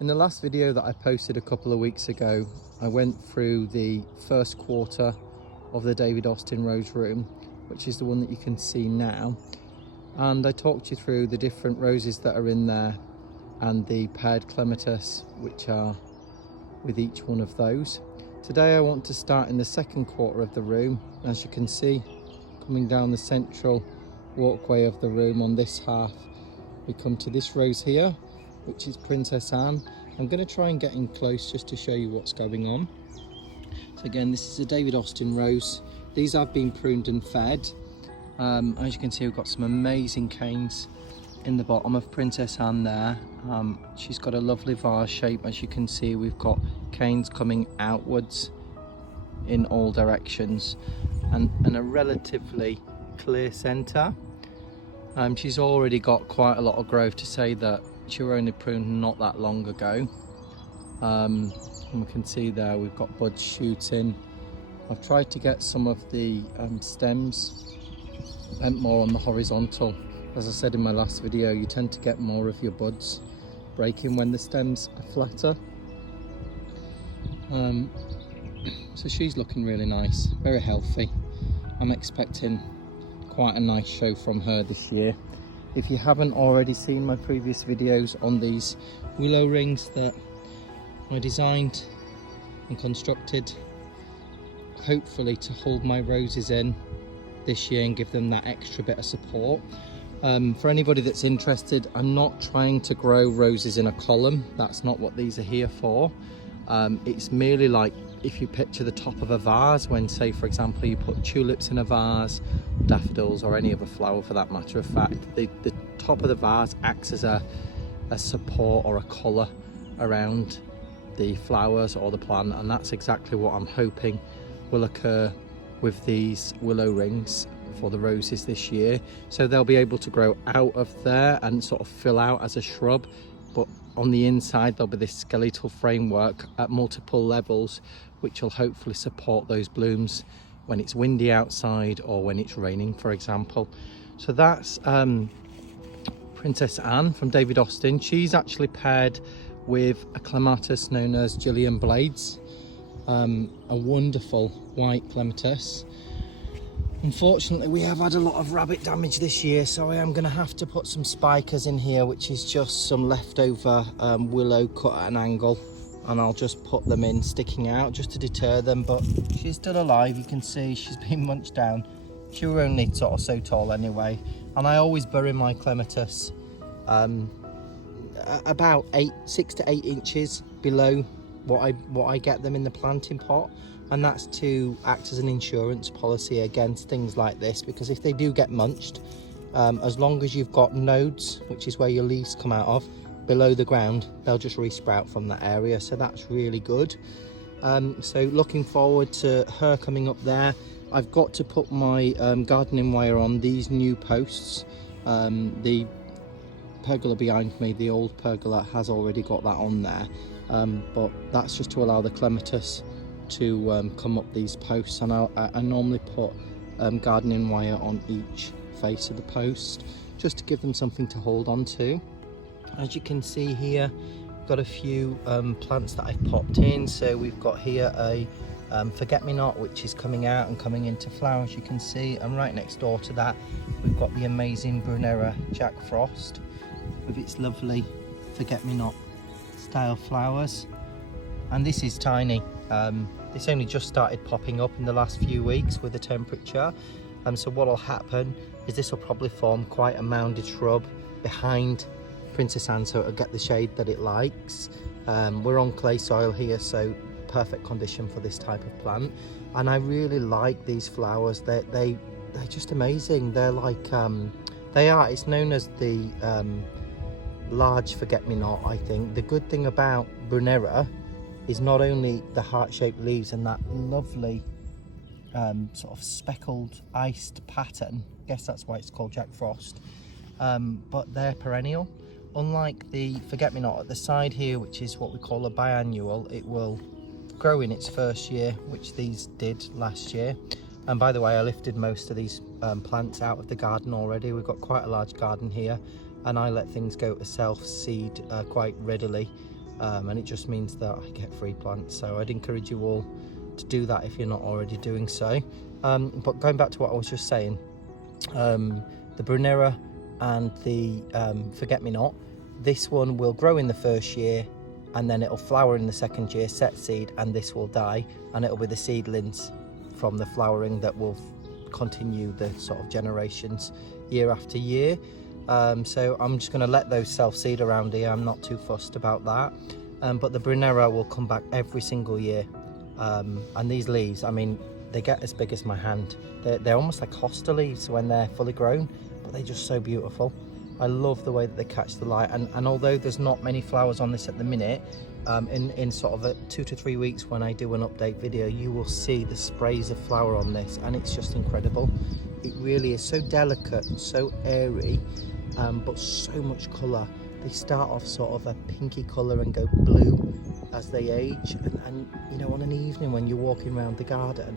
In the last video that I posted a couple of weeks ago, I went through the first quarter of the David Austin rose room, which is the one that you can see now. And I talked you through the different roses that are in there and the paired clematis, which are with each one of those. Today I want to start in the second quarter of the room. As you can see, coming down the central walkway of the room on this half, we come to this rose here, which is Princess Anne. I'm going to try and get in close just to show you what's going on. So again, this is a David Austin rose. These have been pruned and fed. As you can see, we've got some amazing canes in the bottom of Princess Anne there. She's got a lovely vase shape. As you can see, we've got canes coming outwards in all directions and a relatively clear centre. She's already got quite a lot of growth, to say that she was only pruned not that long ago. And we can see there we've got buds shooting. I've tried to get some of the stems bent more on the horizontal. As I said in my last video, you tend to get more of your buds breaking when the stems are flatter. So she's looking really nice, very healthy. I'm expecting quite a nice show from her this year. If you haven't already seen my previous videos on these willow rings that I designed and constructed, hopefully to hold my roses in this year and give them that extra bit of support. For anybody that's interested, I'm not trying to grow roses in a column. That's not what these are here for. It's merely like if you picture the top of a vase, when, say for example, you put tulips in a vase, daffodils, or any other flower for that matter of fact, the top of the vase acts as a support or a colour around the flowers or the plant, and that's exactly what I'm hoping will occur with these willow rings for the roses this year. So they'll be able to grow out of there and sort of fill out as a shrub, but on the inside there'll be this skeletal framework at multiple levels, which will hopefully support those blooms when it's windy outside or when it's raining, for example. So that's Princess Anne from David Austin. She's actually paired with a clematis known as Gillian Blades, a wonderful white clematis. Unfortunately, we have had a lot of rabbit damage this year, so I am going to have to put some spikers in here, which is just some leftover willow cut at an angle, and I'll just put them in sticking out just to deter them. But she's still alive. You can see she's been munched down. She was only sort of so tall anyway, and I always bury my clematis about 6 to 8 inches below what I get them in the planting pot, and that's to act as an insurance policy against things like this, because if they do get munched, as long as you've got nodes, which is where your leaves come out of, below the ground, they'll just resprout from that area. So that's really good. So looking forward to her coming up there. I've got to put my gardening wire on these new posts. The pergola behind me, the old pergola, has already got that on there, but that's just to allow the clematis to come up these posts. And I normally put gardening wire on each face of the post just to give them something to hold on to. As you can see here, got a few plants that I've popped in. So we've got here a forget-me-not, which is coming out and coming into flower, as you can see, and right next door to that we've got the amazing Brunera Jack Frost with its lovely forget-me-not style flowers. And this is tiny. It's only just started popping up in the last few weeks with the temperature, so what will happen is this will probably form quite a mounded shrub behind Princess Anne, so it'll get the shade that it likes. We're on clay soil here, so perfect condition for this type of plant, and I really like these flowers. They're just amazing. They're like it's known as the large forget-me-not. I think the good thing about Brunera is not only the heart-shaped leaves and that lovely sort of speckled iced pattern, I guess that's why it's called Jack Frost, but they're perennial. Unlike the forget-me-not at the side here, which is what we call a biannual, it will grow in its first year, which these did last year. And by the way, I lifted most of these plants out of the garden already. We've got quite a large garden here, and I let things go to self-seed quite readily. and it just means that I get free plants. So I'd encourage you all to do that if you're not already doing so. But going back to what I was just saying, the Brunera and the forget-me-not, this one will grow in the first year, and then it'll flower in the second year, set seed, and this will die, and it'll be the seedlings from the flowering that will continue the sort of generations year after year. So I'm just going to let those self-seed around here. I'm not too fussed about that. But the Brunera will come back every single year. And these leaves, I mean, they get as big as my hand. They're almost like hosta leaves when they're fully grown, but they're just so beautiful. I love the way that they catch the light, and although there's not many flowers on this at the minute, in sort of 2 to 3 weeks when I do an update video, you will see the sprays of flower on this, and it's just incredible. It really is so delicate, so airy, but so much colour. They start off sort of a pinky colour and go blue as they age, and you know, on an evening when you're walking around the garden,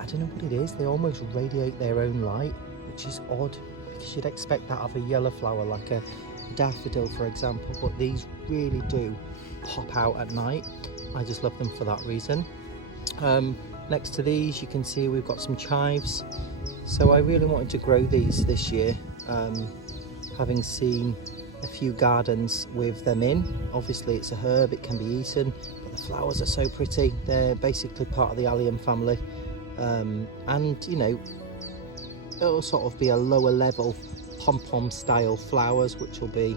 I don't know what it is, they almost radiate their own light, which is odd, because you'd expect that of a yellow flower like a daffodil, for example, but these really do pop out at night. I just love them for that reason. Next to these you can see we've got some chives. So I really wanted to grow these this year, having seen a few gardens with them in. Obviously it's a herb, it can be eaten, but the flowers are so pretty. They're basically part of the allium family, and you know, it'll sort of be a lower level pom-pom style flowers, which will be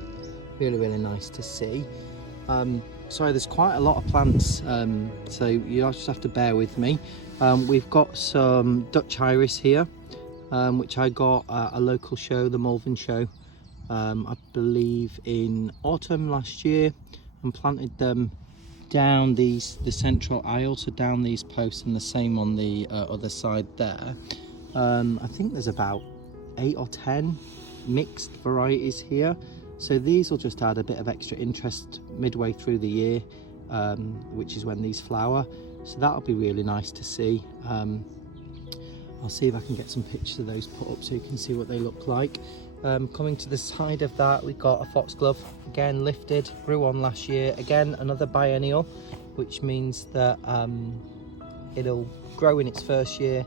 really nice to see. So there's quite a lot of plants, so you just have to bear with me. We've got some Dutch iris here, which I got at a local show, the Malvern show, I believe in autumn last year, and planted them down the central aisle, so down these posts, and the same on the other side there. I think there's about 8 or 10 mixed varieties here, so these will just add a bit of extra interest midway through the year, which is when these flower, so that'll be really nice to see. I'll see if I can get some pictures of those put up so you can see what they look like. Coming to the side of that, we've got a foxglove, again lifted, grew on last year, again another biennial, which means that it'll grow in its first year,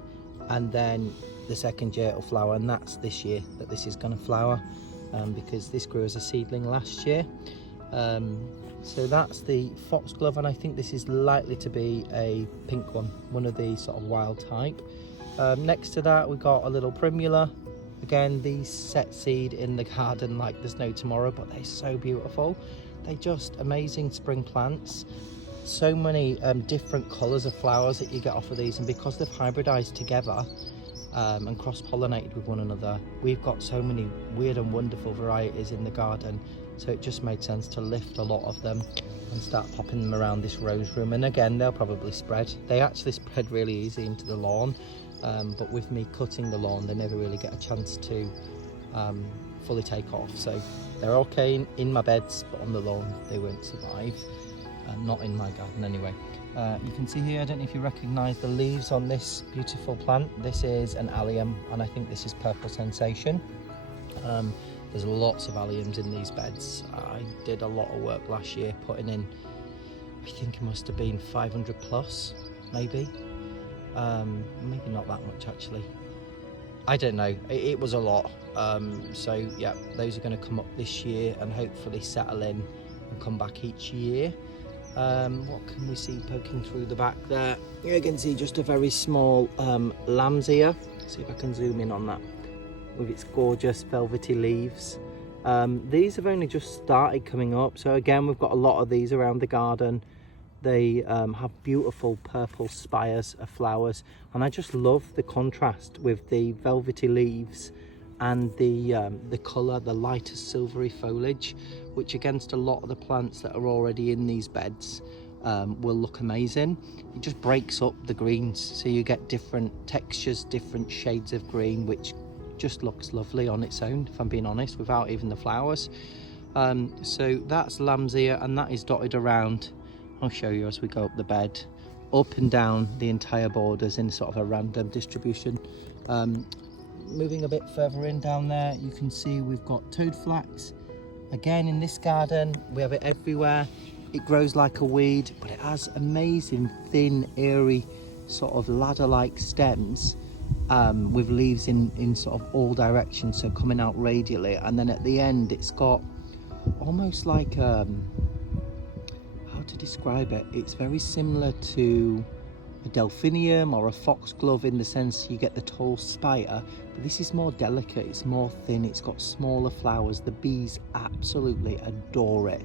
and then the second year it'll flower, and that's this year that this is going to flower, because this grew as a seedling last year. So that's the foxglove, and I think this is likely to be a pink one of the sort of wild type. Next to that we've got a little primula. Again, these set seed in the garden like there's no tomorrow, but they're so beautiful. They're just amazing spring plants. So many different colours of flowers that you get off of these, and because they've hybridised together and cross-pollinated with one another, we've got so many weird and wonderful varieties in the garden, so it just made sense to lift a lot of them and start popping them around this rose room. And again, they'll probably spread. They actually spread really easy into the lawn, but with me cutting the lawn, they never really get a chance to fully take off. So they're okay in my beds, but on the lawn they won't survive. Not in my garden anyway. You can see here, I don't know if you recognise the leaves on this beautiful plant. This is an allium, and I think this is Purple Sensation. There's lots of alliums in these beds. I did a lot of work last year putting in, I think it must have been 500 plus, maybe not that much actually. I don't know, it was a lot. So yeah, those are going to come up this year and hopefully settle in and come back each year. What can we see poking through the back there? You can see just a very small lamb's ear. See if I can zoom in on that with its gorgeous velvety leaves. These have only just started coming up, so again we've got a lot of these around the garden. They have beautiful purple spires of flowers, and I just love the contrast with the velvety leaves and the colour, the lighter silvery foliage, which against a lot of the plants that are already in these beds will look amazing. It just breaks up the greens, so you get different textures, different shades of green, which just looks lovely on its own, if I'm being honest, without even the flowers. So that's lamb's ear, and that is dotted around. I'll show you as we go up the bed, up and down the entire borders in sort of a random distribution. Moving a bit further in down there, you can see we've got toad flax. Again, in this garden, we have it everywhere. it grows like a weed, but it has amazing thin, airy, sort of ladder-like stems with leaves in sort of all directions, so coming out radially, and then at the end it's got almost like how to describe it, it's very similar to a delphinium or a foxglove in the sense you get the tall spire, but this is more delicate, it's more thin, it's got smaller flowers. The bees absolutely adore it,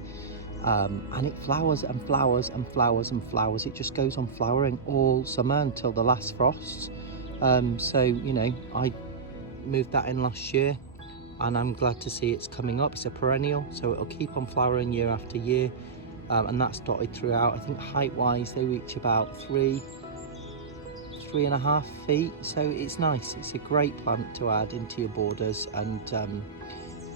and it flowers and flowers and flowers and flowers. It just goes on flowering all summer until the last frosts. So you know, I moved that in last year and I'm glad to see it's coming up. It's a perennial, so it'll keep on flowering year after year, and that's dotted throughout. I think height wise they reach about 3.5 feet, so it's nice. It's a great plant to add into your borders, and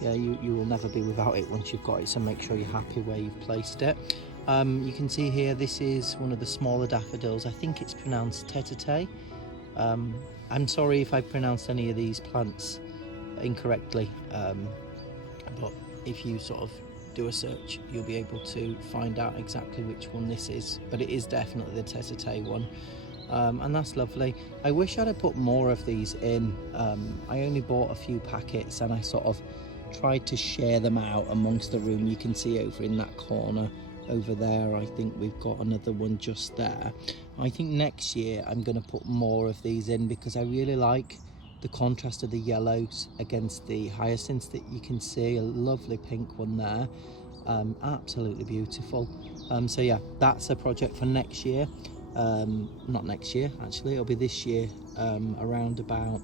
yeah, you will never be without it once you've got it, so make sure you're happy where you've placed it. You can see here, this is one of the smaller daffodils. I think it's pronounced tete. I'm sorry if I pronounced any of these plants incorrectly, but if you sort of do a search you'll be able to find out exactly which one this is, but it is definitely the tete one. And that's lovely. I wish I'd have put more of these in. I only bought a few packets and I sort of tried to share them out amongst the room. You can see over in that corner over there, I think we've got another one just there. I think next year I'm going to put more of these in because I really like the contrast of the yellows against the hyacinths that you can see. A lovely pink one there, absolutely beautiful. So yeah, that's a project for next year. Not next year actually, it'll be this year, around about,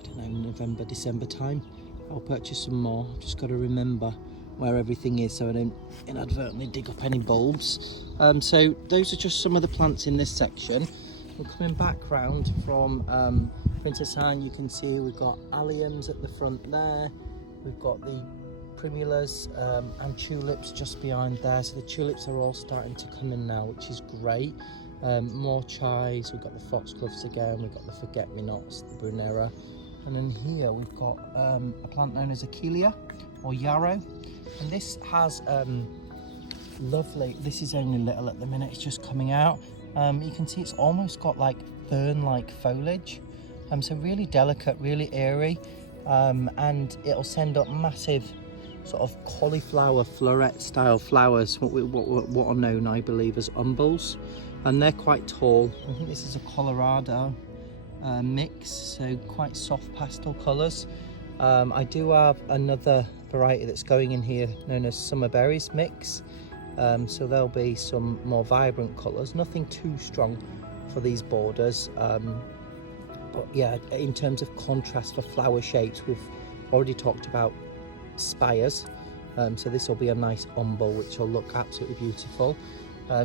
I don't know, November, December time. I'll purchase some more. I've just got to remember where everything is so I don't inadvertently dig up any bulbs. So those are just some of the plants in this section. We're coming back round from Princess Anne. You can see we've got alliums at the front there, we've got the primulas and tulips just behind there. So the tulips are all starting to come in now, which is great. More chives, we've got the foxgloves again, we've got the forget-me-nots, the brunera, and then here we've got a plant known as Achillea or yarrow, and this has lovely, this is only little at the minute, it's just coming out. You can see it's almost got like fern-like foliage, so really delicate, really airy, and it'll send up massive sort of cauliflower floret style flowers, what are known, I believe, as umbels, and they're quite tall. I think this is a Colorado mix, so quite soft pastel colours. I do have another variety that's going in here known as summer berries mix, so there'll be some more vibrant colours, nothing too strong for these borders, but yeah, in terms of contrast for flower shapes, we've already talked about spires, so this will be a nice umbel which will look absolutely beautiful.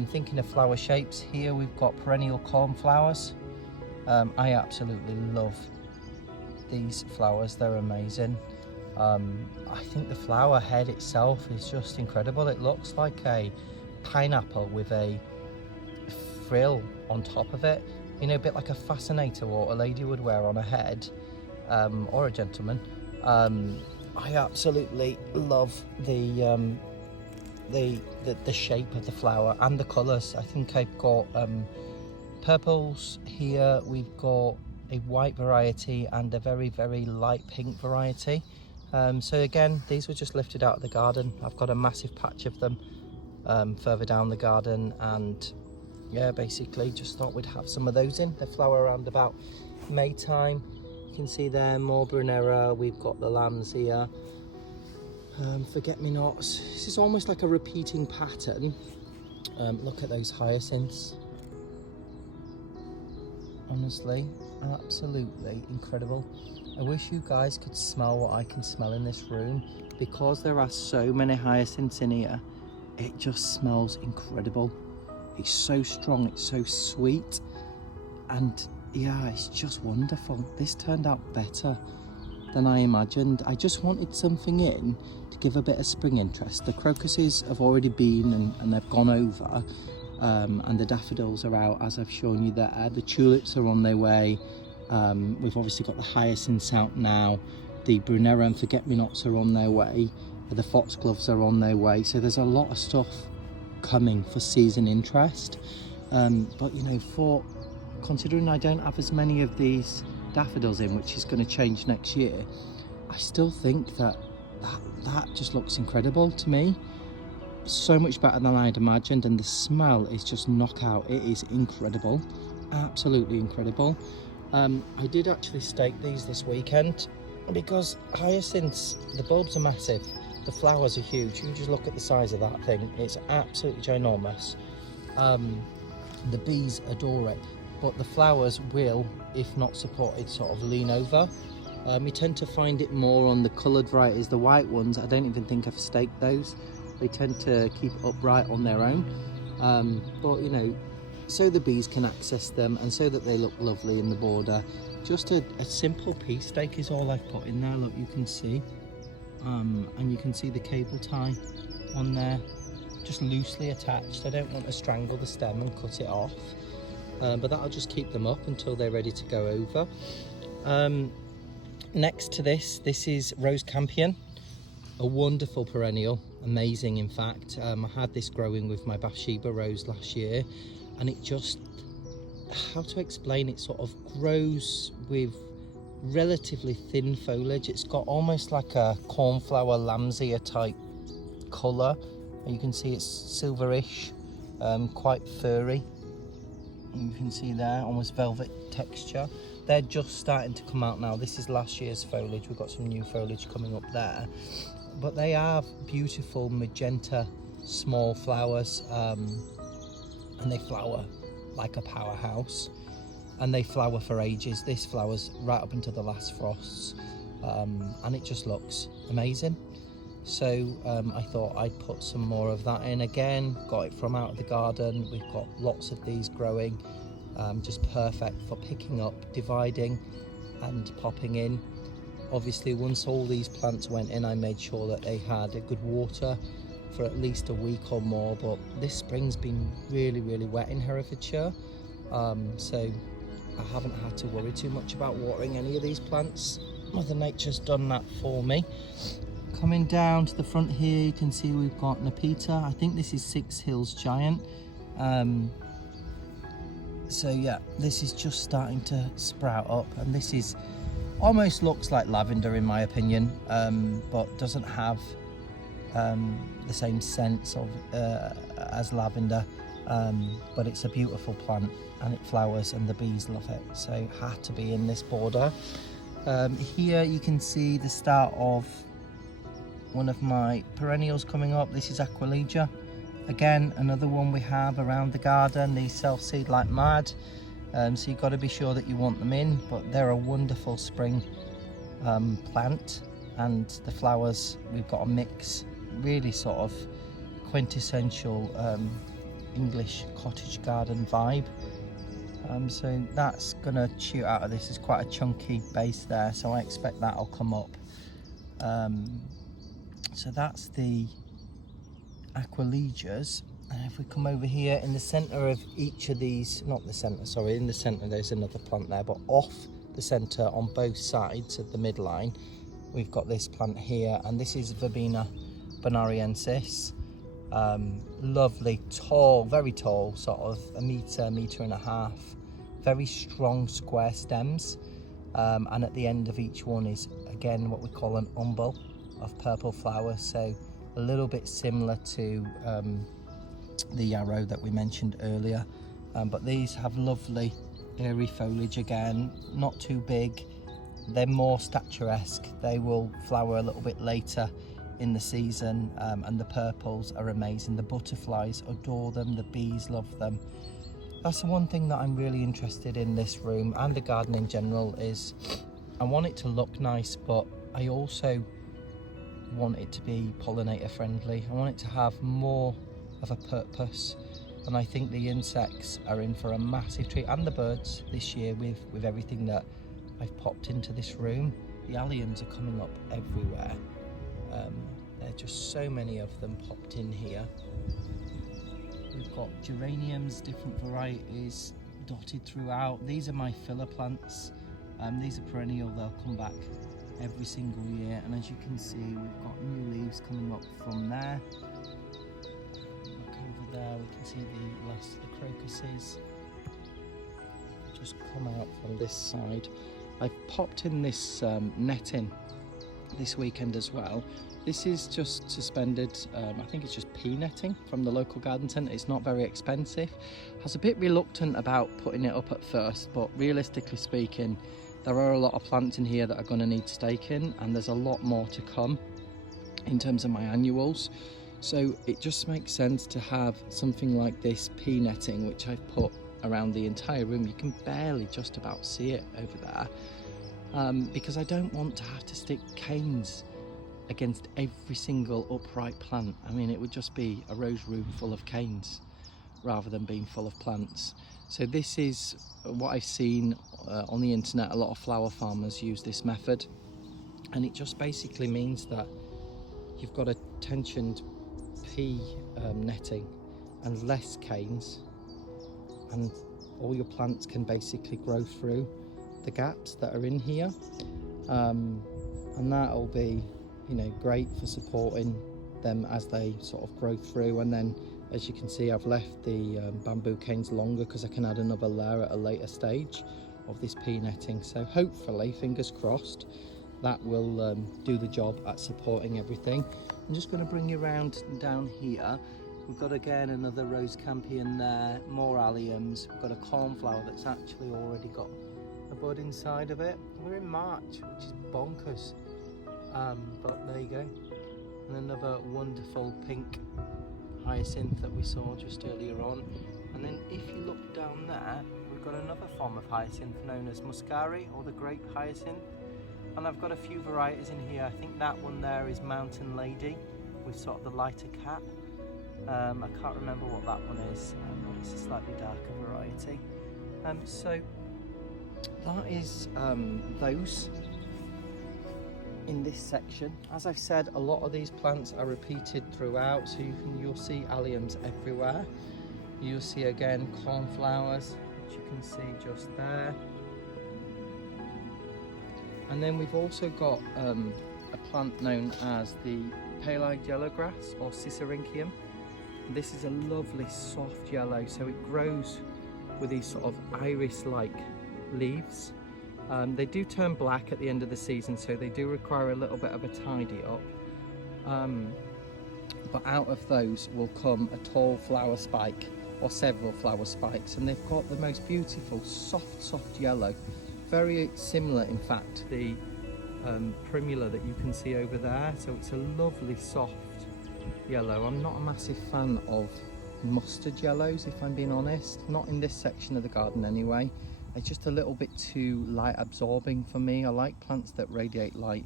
Thinking of flower shapes, here we've got perennial cornflowers. I absolutely love these flowers, they're amazing. I think the flower head itself is just incredible. It looks like a pineapple with a frill on top of it, you know, a bit like a fascinator what a lady would wear on her head, or a gentleman. I absolutely love the shape of the flower and the colours. I think I've got purples here, we've got a white variety and a very, very light pink variety. So again, these were just lifted out of the garden. I've got a massive patch of them further down the garden, and yeah, basically just thought we'd have some of those in. They flower around about May time. You can see there more brunera, we've got the lambs here, forget-me-nots. This is almost like a repeating pattern. Look at those hyacinths, honestly absolutely incredible. I wish you guys could smell what I can smell in this room, because there are so many hyacinths in here. It just smells incredible. It's so strong, it's so sweet, and yeah, it's just wonderful. This turned out better than I imagined. I just wanted something in to give a bit of spring interest. The crocuses have already been and they've gone over, and the daffodils are out as I've shown you there. The tulips are on their way. We've obviously got the hyacinths out now. The brunera and forget-me-nots are on their way. The foxgloves are on their way, so there's a lot of stuff coming for season interest. But you know, for considering I don't have as many of these daffodils in, which is going to change next year, I still think that just looks incredible to me. So much better than I'd imagined, and the smell is just knockout. It is incredible, absolutely incredible. I did actually stake these this weekend because hyacinths, the bulbs are massive, the flowers are huge. You just look at the size of that thing, it's absolutely ginormous. The bees adore it, but the flowers will, if not supported, sort of lean over. You tend to find it more on the coloured varieties. The white ones, I don't even think I've staked those. They tend to keep upright on their own. But you know, so the bees can access them and so that they look lovely in the border. Just a simple pea stake is all I've put in there. Look, you can see. And you can see the cable tie on there, just loosely attached. I don't want to strangle the stem and cut it off, but that'll just keep them up until they're ready to go over. Next to this is rose campion, a wonderful perennial, amazing in fact. I had this growing with my Bathsheba rose last year, and it just, how to explain it, sort of grows with relatively thin foliage. It's got almost like a cornflower lambsia type colour. You can see it's silverish, quite furry. You can see there, almost velvet texture. They're just starting to come out now. This is last year's foliage. We've got some new foliage coming up there. But they have beautiful magenta small flowers, and they flower like a powerhouse. And they flower for ages. This flowers right up into the last frosts, and it just looks amazing. So I thought I'd put some more of that in again. Got it from out of the garden. We've got lots of these growing, just perfect for picking up, dividing and popping in. Obviously, once all these plants went in, I made sure that they had a good water for at least a week or more. But this spring's been really wet in Herefordshire, so I haven't had to worry too much about watering any of these plants. Mother Nature's done that for me. Coming down to the front here, you can see we've got Nepeta. I think this is Six Hills Giant. So yeah, this is just starting to sprout up, and this is almost looks like lavender in my opinion, but doesn't have the same sense of as lavender. But it's a beautiful plant and it flowers and the bees love it, so it had to be in this border. Here you can see the start of one of my perennials coming up. This is Aquilegia, again another one we have around the garden. These self-seed like mad, so you've got to be sure that you want them in, but they're a wonderful spring plant. And the flowers, we've got a mix, really sort of quintessential English cottage garden vibe. So that's gonna shoot out of this. Is quite a chunky base there, so I expect that'll come up. So that's the Aquilegias. And if we come over here in the center of each of these, not the center, sorry, in the center there's another plant there, but off the center on both sides of the midline we've got this plant here, and this is Verbena bonariensis. Lovely, tall, very tall, sort of a metre and a half, very strong square stems, and at the end of each one is again what we call an umbel of purple flowers, so a little bit similar to the yarrow that we mentioned earlier, but these have lovely airy foliage again, not too big. They're more statuesque. They will flower a little bit later in the season, and the purples are amazing. The butterflies adore them, the bees love them. That's the one thing that I'm really interested in this room and the garden in general, is I want it to look nice, but I also want it to be pollinator friendly. I want it to have more of a purpose, and I think the insects are in for a massive treat, and the birds this year with everything that I've popped into this room. The alliums are coming up everywhere. There are just so many of them popped in here. We've got geraniums, different varieties dotted throughout. These are my filler plants. These are perennial, they'll come back every single year, and as you can see, we've got new leaves coming up from there. Look over there, we can see the last of the crocuses just come out from this side. I've popped in this netting this weekend as well. This is just suspended, I think it's just pea netting from the local garden centre. It's not very expensive. I was a bit reluctant about putting it up at first, but realistically speaking, there are a lot of plants in here that are going to need staking, and there's a lot more to come in terms of my annuals. So it just makes sense to have something like this pea netting, which I've put around the entire room. You can barely just about see it over there, because I don't want to have to stick canes against every single upright plant. I mean, it would just be a rose room full of canes rather than being full of plants. So this is what I've seen on the internet. A lot of flower farmers use this method, and it just basically means that you've got a tensioned pea netting and less canes, and all your plants can basically grow through the gaps that are in here, and that'll be, you know, great for supporting them as they sort of grow through. And then, as you can see, I've left the bamboo canes longer because I can add another layer at a later stage of this pea netting. So hopefully, fingers crossed, that will do the job at supporting everything. I'm just going to bring you around down here. We've got again another rose campion there, more alliums. We've got a cornflower that's actually already got a bud inside of it. We're in March, which is bonkers. But there you go. And another wonderful pink hyacinth that we saw just earlier on. And then if you look down there, we've got another form of hyacinth known as muscari, or the grape hyacinth. And I've got a few varieties in here. I think that one there is Mountain Lady with sort of the lighter cap. I can't remember what that one is, but it's a slightly darker variety. So that is those in this section. As I've said, a lot of these plants are repeated throughout, so you'll see alliums everywhere. You'll see again cornflowers, which you can see just there. And then we've also got a plant known as the pale-eyed yellowgrass, or Cicericium. This is a lovely soft yellow, so it grows with these sort of iris-like leaves. They do turn black at the end of the season, so they do require a little bit of a tidy up. But out of those will come a tall flower spike, or several flower spikes, and they've got the most beautiful soft yellow. Very similar, in fact, to the primula that you can see over there. So it's a lovely soft yellow. I'm not a massive fan of mustard yellows, if I'm being honest. Not in this section of the garden anyway. It's just a little bit too light absorbing for me. I like plants that radiate light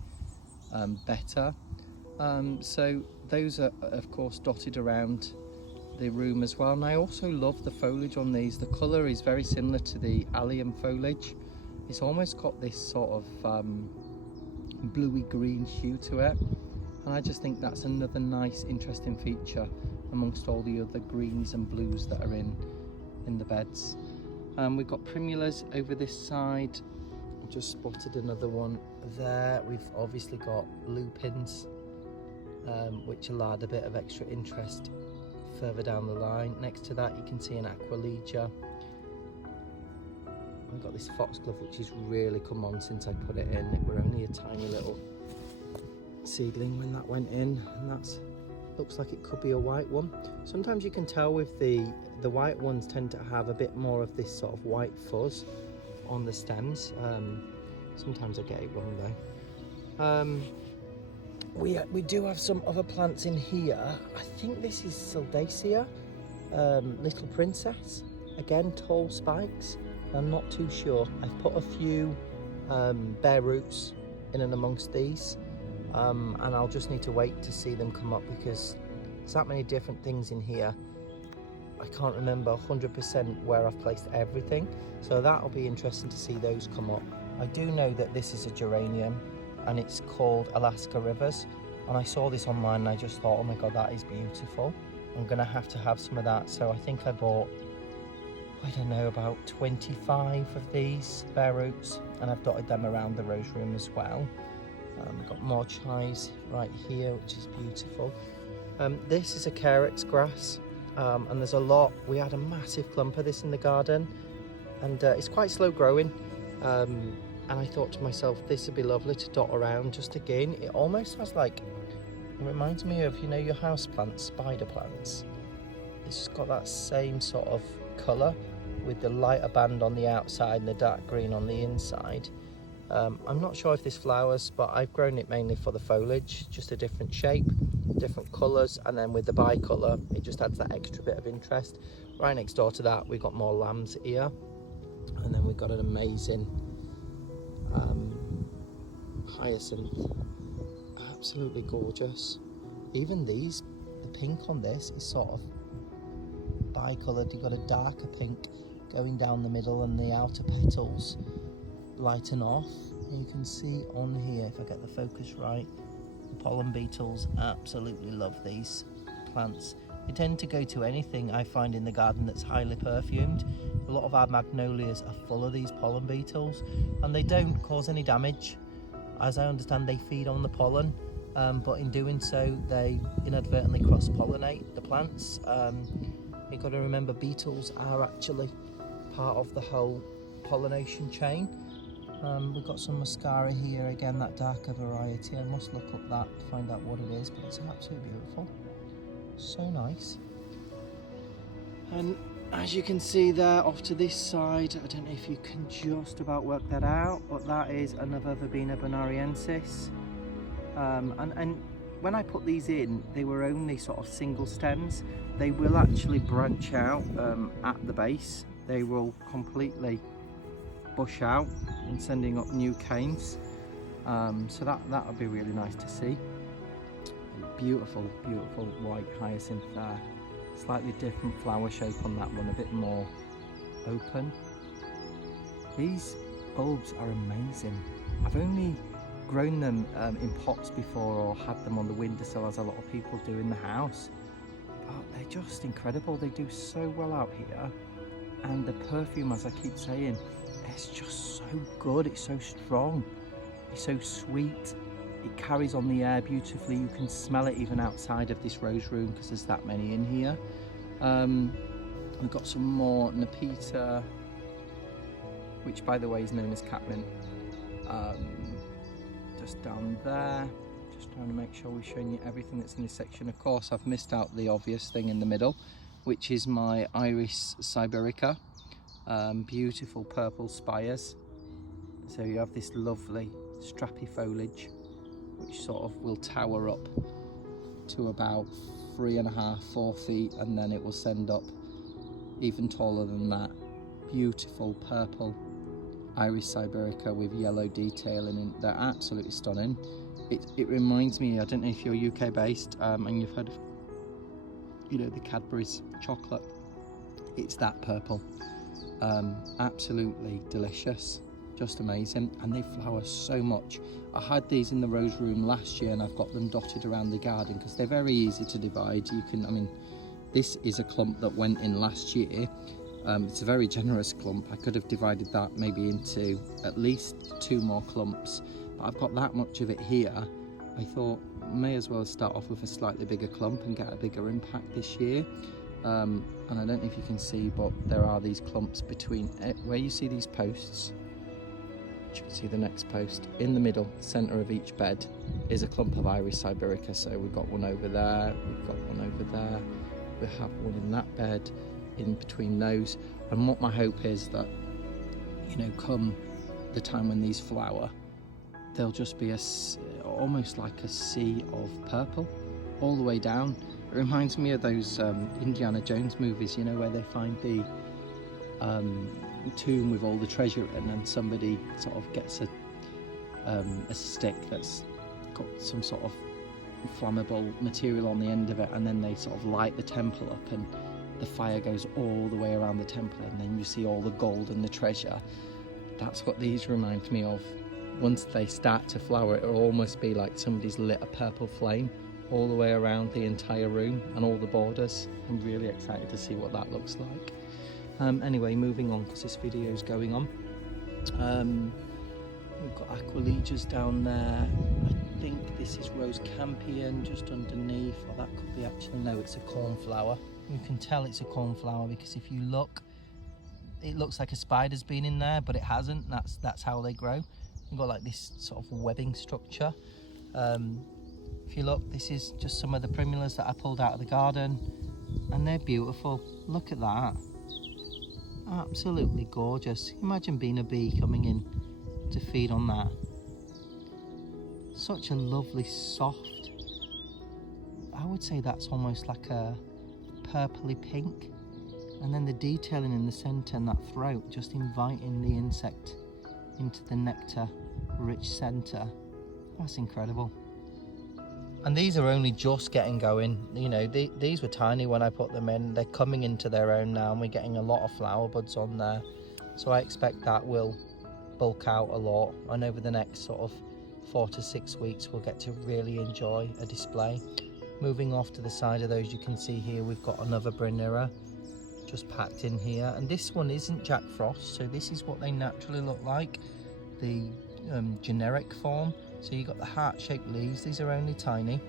better. So those are of course dotted around the room as well. And I also love the foliage on these. The colour is very similar to the allium foliage. It's almost got this sort of bluey green hue to it. And I just think that's another nice interesting feature amongst all the other greens and blues that are in the beds. We've got primulas over this side. I've just spotted another one there. We've obviously got lupins, which will add a bit of extra interest further down the line. Next to that you can see an aqualegia. I've got this foxglove, which has really come on since I put it in. It were only a tiny little seedling when that went in, and that's looks like it could be a white one. Sometimes you can tell with the white ones tend to have a bit more of this sort of white fuzz on the stems. Sometimes I get it wrong though. We do have some other plants in here. I think this is Sildacea, Little Princess. Again, tall spikes. I'm not too sure. I've put a few bare roots in and amongst these, and I'll just need to wait to see them come up because there's that many different things in here. I can't remember 100% where I've placed everything, so that'll be interesting to see those come up. I do know that this is a geranium and it's called Alaska Rivers, and I saw this online and I just thought, oh my god, that is beautiful. I'm gonna have to have some of that. So I think I bought, I don't know, about 25 of these bare roots, and I've dotted them around the rose room as well. We've got more chives right here, which is beautiful. This is a carex grass, and there's a lot. We had a massive clump of this in the garden, and it's quite slow growing. And I thought to myself, this would be lovely to dot around. Just again, it almost has like, it reminds me of, you know, your house plants, spider plants. It's just got that same sort of colour with the lighter band on the outside and the dark green on the inside. I'm not sure if this flowers, but I've grown it mainly for the foliage, just a different shape, different colours, and then with the bicolour, it just adds that extra bit of interest. Right next door to that, we've got more lamb's ear, and then we've got an amazing hyacinth, absolutely gorgeous. Even these, the pink on this is sort of bicoloured. You've got a darker pink going down the middle, and the outer petals lighten off. And you can see on here, if I get the focus right, the pollen beetles absolutely love these plants. They tend to go to anything I find in the garden that's highly perfumed. A lot of our magnolias are full of these pollen beetles, and they don't cause any damage. As I understand, they feed on the pollen, but in doing so, they inadvertently cross-pollinate the plants. You've got to remember, beetles are actually part of the whole pollination chain. We've got some mascara here, again that darker variety. I must look up that to find out what it is, but it's absolutely beautiful. So nice. And as you can see there off to this side, I don't know if you can just about work that out, but that is another Verbena bonariensis. And when I put these in, they were only sort of single stems. They will actually branch out at the base. They will completely bush out and sending up new canes. So that would be really nice to see. Beautiful, beautiful white hyacinth there. Slightly different flower shape on that one, a bit more open. These bulbs are amazing. I've only grown them in pots before, or had them on the windowsill as a lot of people do in the house, but they're just incredible. They do so well out here, and the perfume, as I keep saying, it's just so good. It's so strong, it's so sweet. It carries on the air beautifully. You can smell it even outside of this rose room because there's that many in here. We've got some more Nepeta, which by the way is known as catmint. Just down there, just trying to make sure we're showing you everything that's in this section. Of course, I've missed out the obvious thing in the middle, which is my Iris siberica. Beautiful purple spires. So you have this lovely strappy foliage, which sort of will tower up to about 3.5, 4 feet, and then it will send up even taller than that. Beautiful purple Iris siberica with yellow detailing, and they're absolutely stunning. It reminds me, I don't know if you're UK based and you've heard of, you know, the Cadbury's chocolate. It's that purple. Absolutely delicious, just amazing, and they flower so much. I had these in the rose room last year, and I've got them dotted around the garden because they're very easy to divide. You can, I mean, this is a clump that went in last year. It's a very generous clump. I could have divided that maybe into at least 2 more clumps, but I've got that much of it here. I thought may as well start off with a slightly bigger clump and get a bigger impact this year. And I don't know if you can see, but there are these clumps between where you see these posts. You can see the next post in the middle, center of each bed, is a clump of Iris siberica. So we've got one over there, we've got one over there, we have one in that bed, in between those. And what my hope is that, you know, come the time when these flower, there'll just be almost like a sea of purple all the way down. It reminds me of those Indiana Jones movies, you know, where they find the tomb with all the treasure, and then somebody sort of gets a stick that's got some sort of flammable material on the end of it, and then they sort of light the temple up, and the fire goes all the way around the temple, and then you see all the gold and the treasure. That's what these remind me of. Once they start to flower, it'll almost be like somebody's lit a purple flame all the way around the entire room and all the borders. I'm really excited to see what that looks like. Anyway, moving on because this video is going on. We've got aqualegias down there. I think this is rose campion just underneath, or that could be actually, no, it's a cornflower. You can tell it's a cornflower because if you look, it looks like a spider's been in there, but it hasn't. That's how they grow. You've got like this sort of webbing structure. If you look, this is just some of the primulas that I pulled out of the garden, and they're beautiful. Look at that. Absolutely gorgeous. Imagine being a bee coming in to feed on that. Such a lovely soft, I would say that's almost like a purpley pink, and then the detailing in the centre and that throat just inviting the insect into the nectar rich centre. That's incredible. And these are only just getting going. You know, these were tiny when I put them in. They're coming into their own now, and we're getting a lot of flower buds on there, so I expect that will bulk out a lot, and over the next sort of 4 to 6 weeks we'll get to really enjoy a display. Moving off to the side of those, you can see here we've got another Brinera just packed in here, and this one isn't Jack Frost, so this is what they naturally look like, the generic form. So you've got the heart-shaped leaves. These are only tiny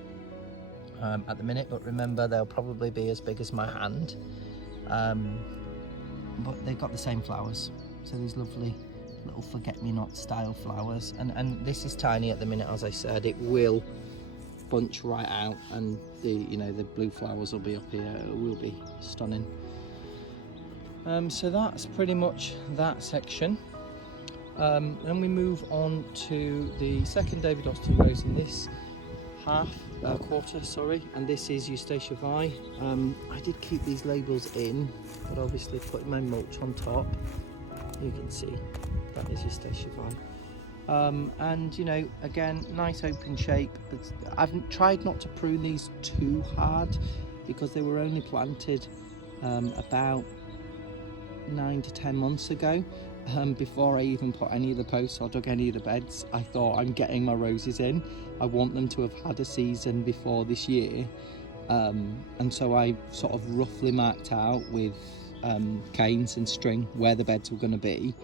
at the minute, but remember they'll probably be as big as my hand, but they've got the same flowers, so these lovely little forget-me-not style flowers, and this is tiny at the minute. As I said, it will bunch right out, and the blue flowers will be up here. It will be stunning. So that's pretty much that section. Then we move on to the second David Austin rose in this quarter, sorry, and this is Eustacia Vi. I did keep these labels in, but obviously putting my mulch on top, you can see that is Eustacia Vi. And again, nice open shape. I've tried not to prune these too hard because they were only planted about 9 to 10 months ago. Before I even put any of the posts or dug any of the beds, I thought, I'm getting my roses in. I want them to have had a season before this year, and so I sort of roughly marked out with canes and string where the beds were going to be.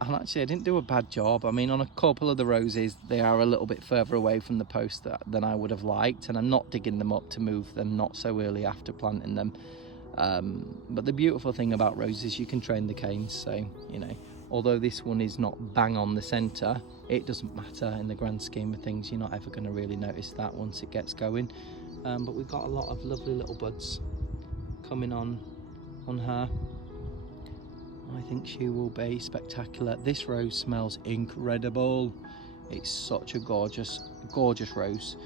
And actually I didn't do a bad job. I mean, on a couple of the roses they are a little bit further away from the post than I would have liked, and I'm not digging them up to move them not so early after planting them. But the beautiful thing about roses, you can train the canes, so although this one is not bang on the centre, it doesn't matter in the grand scheme of things. You're not ever going to really notice that once it gets going. But we've got a lot of lovely little buds coming on her. I think she will be spectacular. This rose smells incredible. It's such a gorgeous rose.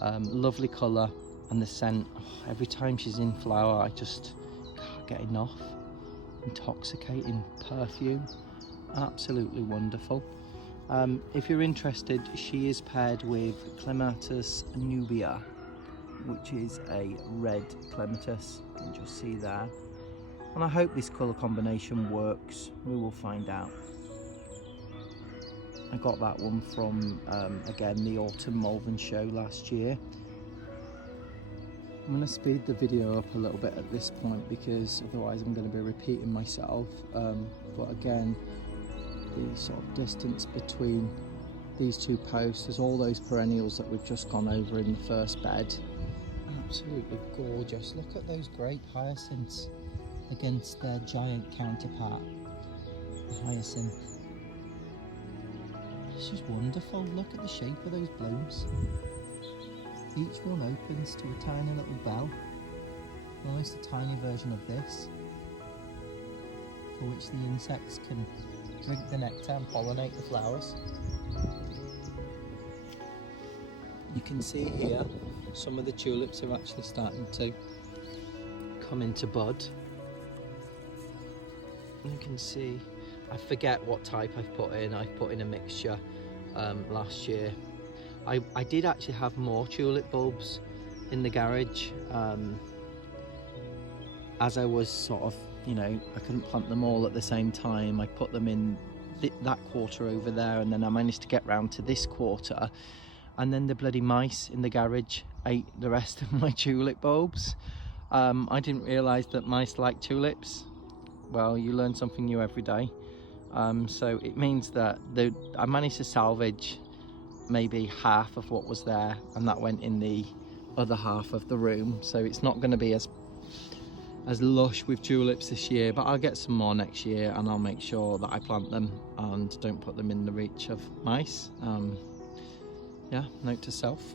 Lovely colour, and the scent, every time she's in flower I just can't get enough. Intoxicating perfume, absolutely wonderful. If you're interested, she is paired with Clematis nubia, which is a red clematis. You can just see there, and I hope this colour combination works. We will find out. I got that one from again the Autumn Malvern show last year. I'm going to speed the video up a little bit at this point because otherwise I'm going to be repeating myself, but again, the sort of distance between these two posts, there's all those perennials that we've just gone over in the first bed. Absolutely gorgeous. Look at those great hyacinths against their giant counterpart, the hyacinth. It's just wonderful. Look at the shape of those blooms. Each one opens to a tiny little bell, almost a tiny version of this, for which the insects can drink the nectar and pollinate the flowers. You can see here some of the tulips are actually starting to come into bud. You can see, I forget what type I've put in. I've put in a mixture last year. I did actually have more tulip bulbs in the garage, as I was sort of, I couldn't plant them all at the same time. I put them in that quarter over there, and then I managed to get round to this quarter, and then the bloody mice in the garage ate the rest of my tulip bulbs. I didn't realise that mice like tulips. Well, you learn something new every day. So it means that I managed to salvage maybe half of what was there, and that went in the other half of the room. So it's not going to be as lush with tulips this year, but I'll get some more next year, and I'll make sure that I plant them and don't put them in the reach of mice. Yeah, note to self.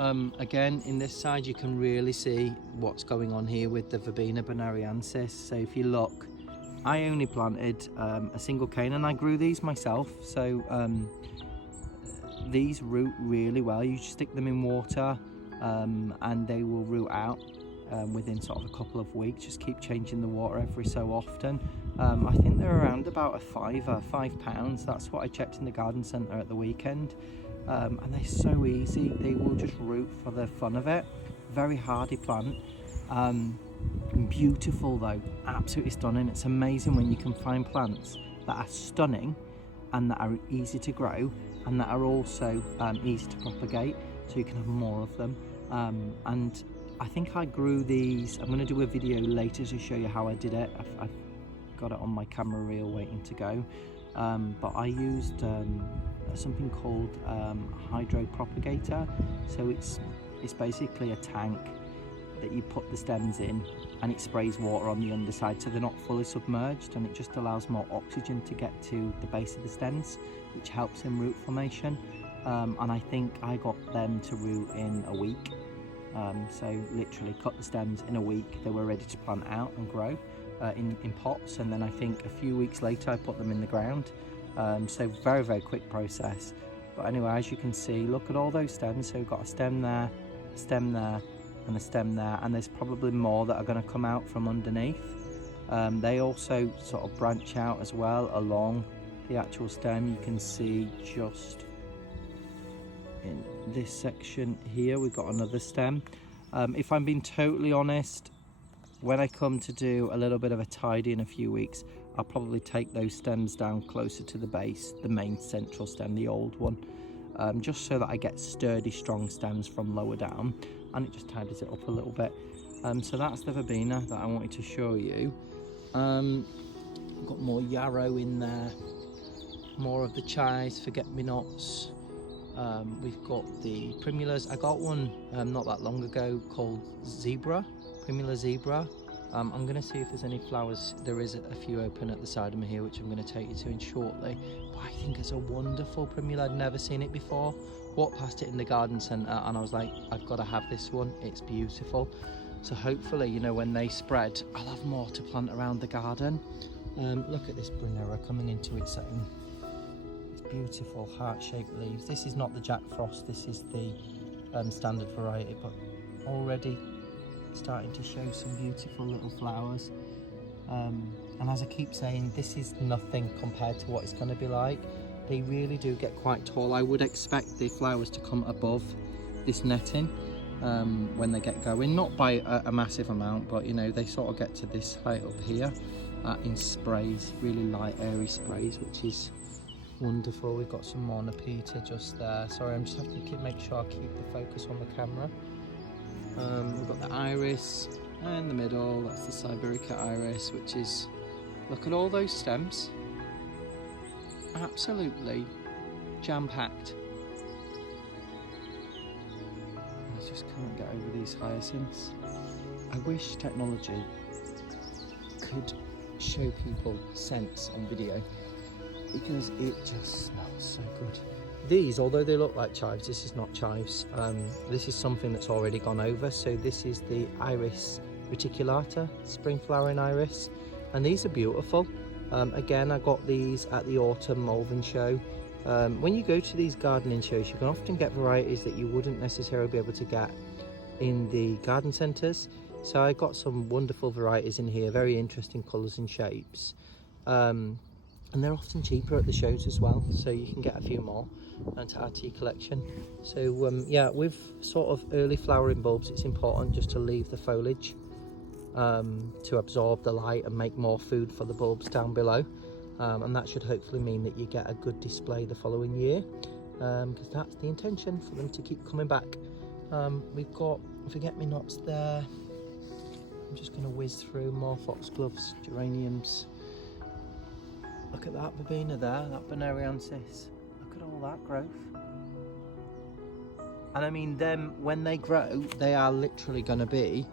Again, in this side you can really see what's going on here with the Verbena bonariensis. So if you look, I only planted a single cane, and I grew these myself. So these root really well. You just stick them in water and they will root out within sort of a couple of weeks. Just keep changing the water every so often. I think they're around about £5. That's what I checked in the garden centre at the weekend. And they're so easy. They will just root for the fun of it. Very hardy plant. Beautiful though, absolutely stunning. It's amazing when you can find plants that are stunning and that are easy to grow and that are also easy to propagate, so you can have more of them. And I think I grew these. I'm going to do a video later to show you how I did it. I've got it on my camera reel waiting to go. But I used something called hydro propagator. So it's basically a tank that you put the stems in, and it sprays water on the underside so they're not fully submerged, and it just allows more oxygen to get to the base of the stems, which helps in root formation. And I think I got them to root in a week. So literally cut the stems in a week. They were ready to plant out and grow in pots, and then I think a few weeks later I put them in the ground. So very quick process. But anyway, as you can see, look at all those stems. So we've got a stem there, a stem there, and a stem there, and there's probably more that are going to come out from underneath. They also sort of branch out as well along the actual stem. You can see just in this section here we've got another stem. If I'm being totally honest, when I come to do a little bit of a tidy in a few weeks, I'll probably take those stems down closer to the base, the main central stem, the old one, just so that I get sturdy, strong stems from lower down, and it just tidies it up a little bit. So that's the verbena that I wanted to show you. Got more yarrow in there, more of the chives, forget-me-nots. We've got the primulas. I got one not that long ago called Zebra, Primula Zebra. I'm going to see if there's any flowers. There is a few open at the side of me here, which I'm going to take you to in shortly. But I think it's a wonderful primula. I'd never seen it before. Walked past it in the garden centre and I was like, I've got to have this one. It's beautiful. So hopefully, you know, when they spread, I'll have more to plant around the garden. Look at this Brunera coming into its own. It's beautiful, heart-shaped leaves. This is not the Jack Frost. This is the standard variety, but already starting to show some beautiful little flowers. And as I keep saying, this is nothing compared to what it's going to be like. They really do get quite tall. I would expect the flowers to come above this netting when they get going, not by a massive amount, but you know, they sort of get to this height up here in sprays, really light airy sprays, which is wonderful. We've got some more Nepeta just there. Sorry, I'm just having to make sure I keep the focus on the camera. We've got the iris in the middle. That's the Siberica iris, which is, look at all those stems, absolutely jam-packed. I just can't get over these hyacinths. I wish technology could show people scents on video, because it just smells so good. These, although they look like chives, this is not chives. This is something that's already gone over. So this is the Iris reticulata, spring flowering iris, and these are beautiful. Again, I got these at the autumn Malvern show. When you go to these gardening shows, you can often get varieties that you wouldn't necessarily be able to get in the garden centres. So I got some wonderful varieties in here, very interesting colours and shapes. And they're often cheaper at the shows as well, so you can get a few more to add to your collection. So yeah, with sort of early flowering bulbs, it's important just to leave the foliage to absorb the light and make more food for the bulbs down below, and that should hopefully mean that you get a good display the following year, because that's the intention, for them to keep coming back. We've got forget-me-nots there. I'm just going to whiz through more foxgloves, geraniums. Look at that verbena there, that bonariensis. Look at all that growth. And I mean, them, when they grow, they are literally going to be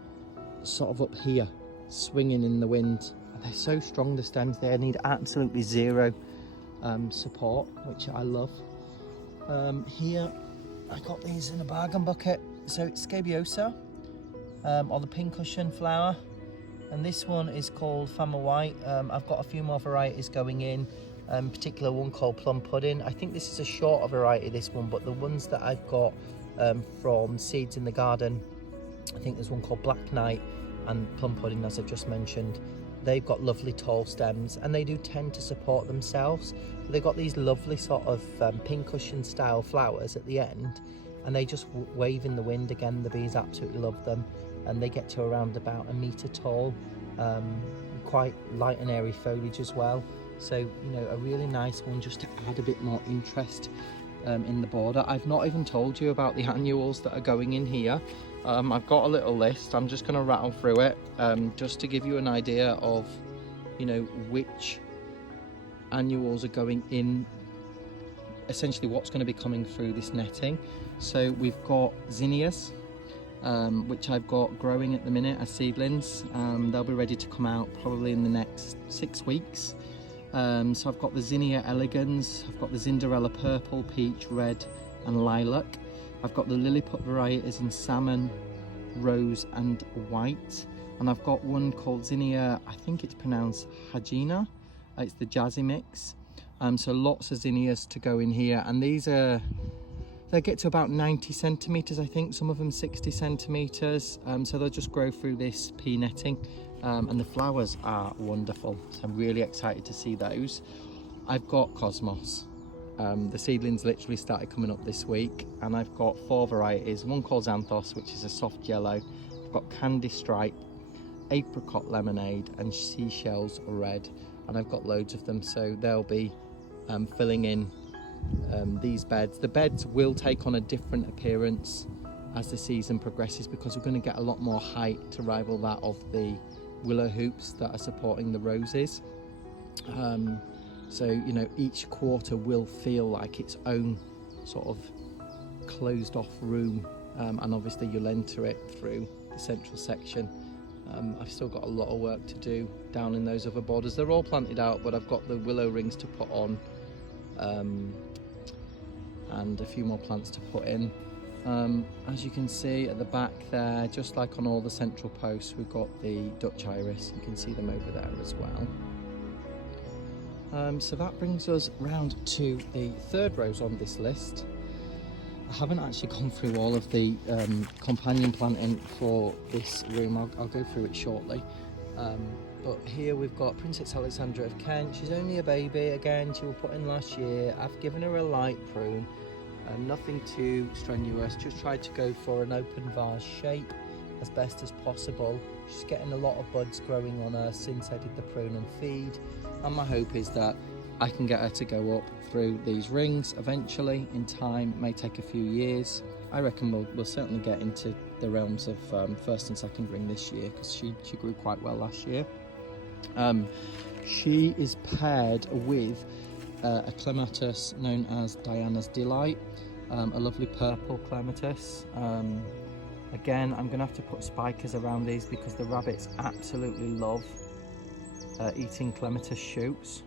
sort of up here, swinging in the wind. And they're so strong, the stems. They need absolutely zero support, which I love. Here, I got these in a bargain bucket. So it's Scabiosa, or the pincushion flower. And this one is called Fama White. I've got a few more varieties going in. Particular one called Plum Pudding. I think this is a shorter variety, this one, but the ones that I've got from Seeds in the Garden, I think there's one called Black Knight and Plum Pudding, as I just mentioned. They've got lovely tall stems, and they do tend to support themselves. But they've got these lovely sort of pincushion style flowers at the end, and they just wave in the wind. Again, the bees absolutely love them, and they get to around about 1 metre tall. Quite light and airy foliage as well. So, you know, a really nice one just to add a bit more interest in the border. I've not even told you about the annuals that are going in here. I've got a little list. I'm just going to rattle through it just to give you an idea of, you know, which annuals are going in, essentially what's going to be coming through this netting. So we've got zinnias, which I've got growing at the minute as seedlings. They'll be ready to come out probably in the next 6 weeks. So I've got the Zinnia elegans, I've got the Cinderella purple, peach, red and lilac. I've got the Lilliput varieties in salmon, rose and white. And I've got one called Zinnia, I think it's pronounced Hagina. It's the Jazzy Mix. So lots of zinnias to go in here. And these are, they get to about 90 centimetres, I think, some of them 60 centimetres. So they'll just grow through this pea netting. And the flowers are wonderful, so I'm really excited to see those. I've got Cosmos. The seedlings literally started coming up this week, and I've got 4 varieties. One called Xanthos, which is a soft yellow. I've got Candy Stripe, Apricot Lemonade and Seashells Red, and I've got loads of them, so they'll be filling in these beds. The beds will take on a different appearance as the season progresses, because we're going to get a lot more height to rival that of the willow hoops that are supporting the roses. So, you know, each quarter will feel like its own sort of closed off room, and obviously you'll enter it through the central section. I've still got a lot of work to do down in those other borders. They're all planted out, but I've got the willow rings to put on, and a few more plants to put in. As you can see at the back there, just like on all the central posts, we've got the Dutch iris. You can see them over there as well. So that brings us round to the third rose on this list. I haven't actually gone through all of the companion planting for this room. I'll go through it shortly. But here we've got Princess Alexandra of Kent. She's only a baby. Again, she was put in last year. I've given her a light prune. Nothing too strenuous, just tried to go for an open vase shape as best as possible. She's getting a lot of buds growing on her since I did the prune and feed, and my hope is that I can get her to go up through these rings eventually in time. It may take a few years. I reckon we'll certainly get into the realms of first and second ring this year, because she grew quite well last year. She is paired with a clematis known as Diana's Delight, a lovely purple clematis. Again, I'm going to have to put spikers around these because the rabbits absolutely love eating clematis shoots,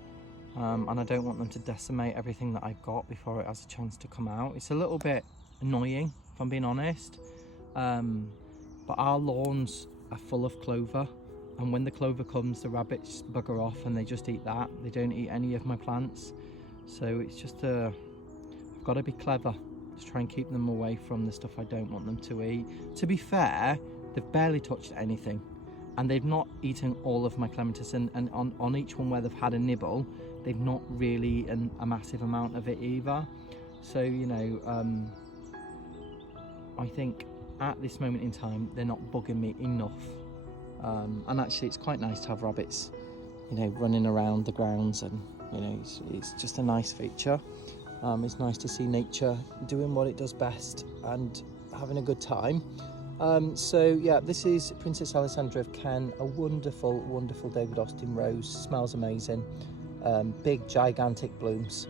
and I don't want them to decimate everything that I've got before it has a chance to come out. It's a little bit annoying, if I'm being honest, but our lawns are full of clover, and when the clover comes, the rabbits bugger off and they just eat that. They don't eat any of my plants, so it's just I've got to be clever to try and keep them away from the stuff I don't want them to eat. To be fair, they've barely touched anything, and they've not eaten all of my clematis, and on each one where they've had a nibble, they've not really eaten a massive amount of it either. So, you know, I think at this moment in time they're not bugging me enough, and actually it's quite nice to have rabbits, you know, running around the grounds, and you know, it's just a nice feature. It's nice to see nature doing what it does best and having a good time. So yeah, this is Princess Alessandra of Kent, a wonderful, wonderful David Austin rose. Smells amazing. Big, gigantic blooms.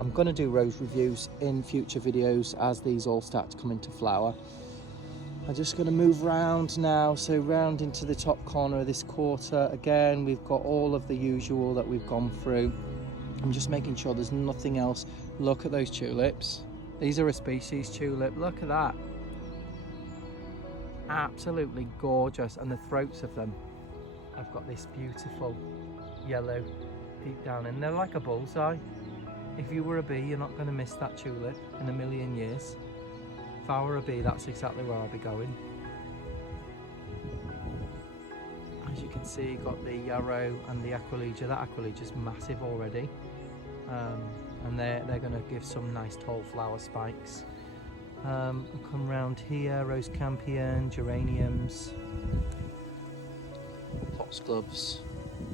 I'm going to do rose reviews in future videos as these all start to come into flower. I'm just going to move round now, so round into the top corner of this quarter. Again, we've got all of the usual that we've gone through. I'm just making sure there's nothing else. Look at those tulips. These are a species tulip. Look at that. Absolutely gorgeous. And the throats of them, I've got this beautiful yellow deep down, and they're like a bullseye. If you were a bee, you're not going to miss that tulip in a million years. If I were a bee, that's exactly where I'd be going. As you can see, you've got the yarrow and the aquilegia. That aquilegia's massive already. And they're going to give some nice tall flower spikes. I'll come round here, rose campion, geraniums, foxgloves,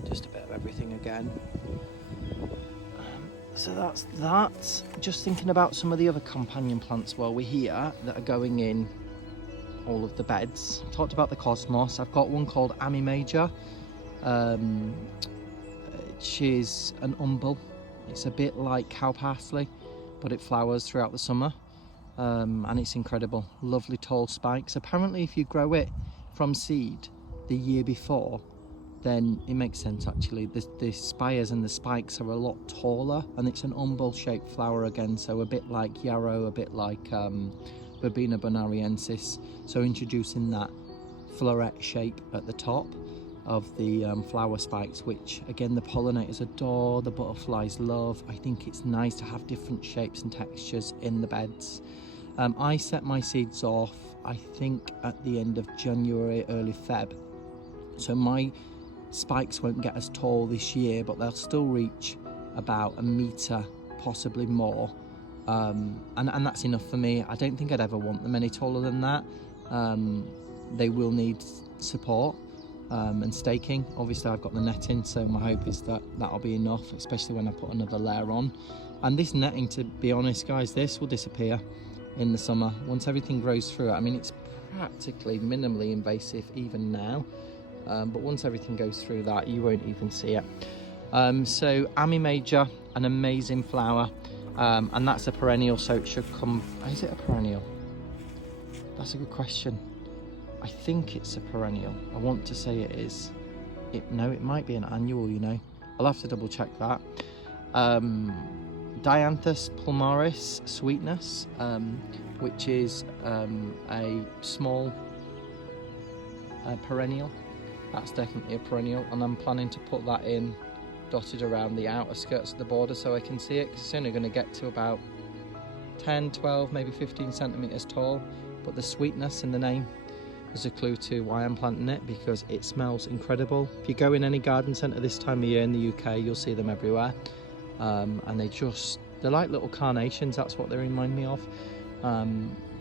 just a bit of everything again. So that's that. Just thinking about some of the other companion plants while we're here that are going in all of the beds. Talked about the cosmos. I've got one called Ami Major, which is an umbel. It's a bit like cow parsley, but it flowers throughout the summer, and it's incredible. Lovely tall spikes. Apparently if you grow it from seed the year before, then it makes sense actually. The spires and the spikes are a lot taller, and it's an umbel shaped flower again, so a bit like yarrow, a bit like Verbena bonariensis, so introducing that floret shape at the top of the flower spikes, which again the pollinators adore, the butterflies love. I think it's nice to have different shapes and textures in the beds. I set my seeds off, I think at the end of January, early Feb, so my spikes won't get as tall this year, but they'll still reach about a metre, possibly more, and that's enough for me. I don't think I'd ever want them any taller than that. They will need support and staking. Obviously I've got the netting, so my hope is that that'll be enough, especially when I put another layer on. And this netting, to be honest guys, this will disappear in the summer once everything grows through it. I mean, it's practically minimally invasive even now. But once everything goes through that, you won't even see it. So Ami Major, an amazing flower, and that's a perennial, so it should come. Is it a perennial? That's a good question. I think it's a perennial. I want to say it is. No, it might be an annual, you know. I'll have to double check that. Dianthus palmaris sweetness, which is a small perennial. That's definitely a perennial, and I'm planning to put that in dotted around the outer skirts of the border so I can see it, because it's only going to get to about 10, 12, maybe 15 centimetres tall. But the sweetness in the name is a clue to why I'm planting it, because it smells incredible. If you go in any garden centre this time of year in the UK, you'll see them everywhere, and they're like little carnations. That's what they remind me of,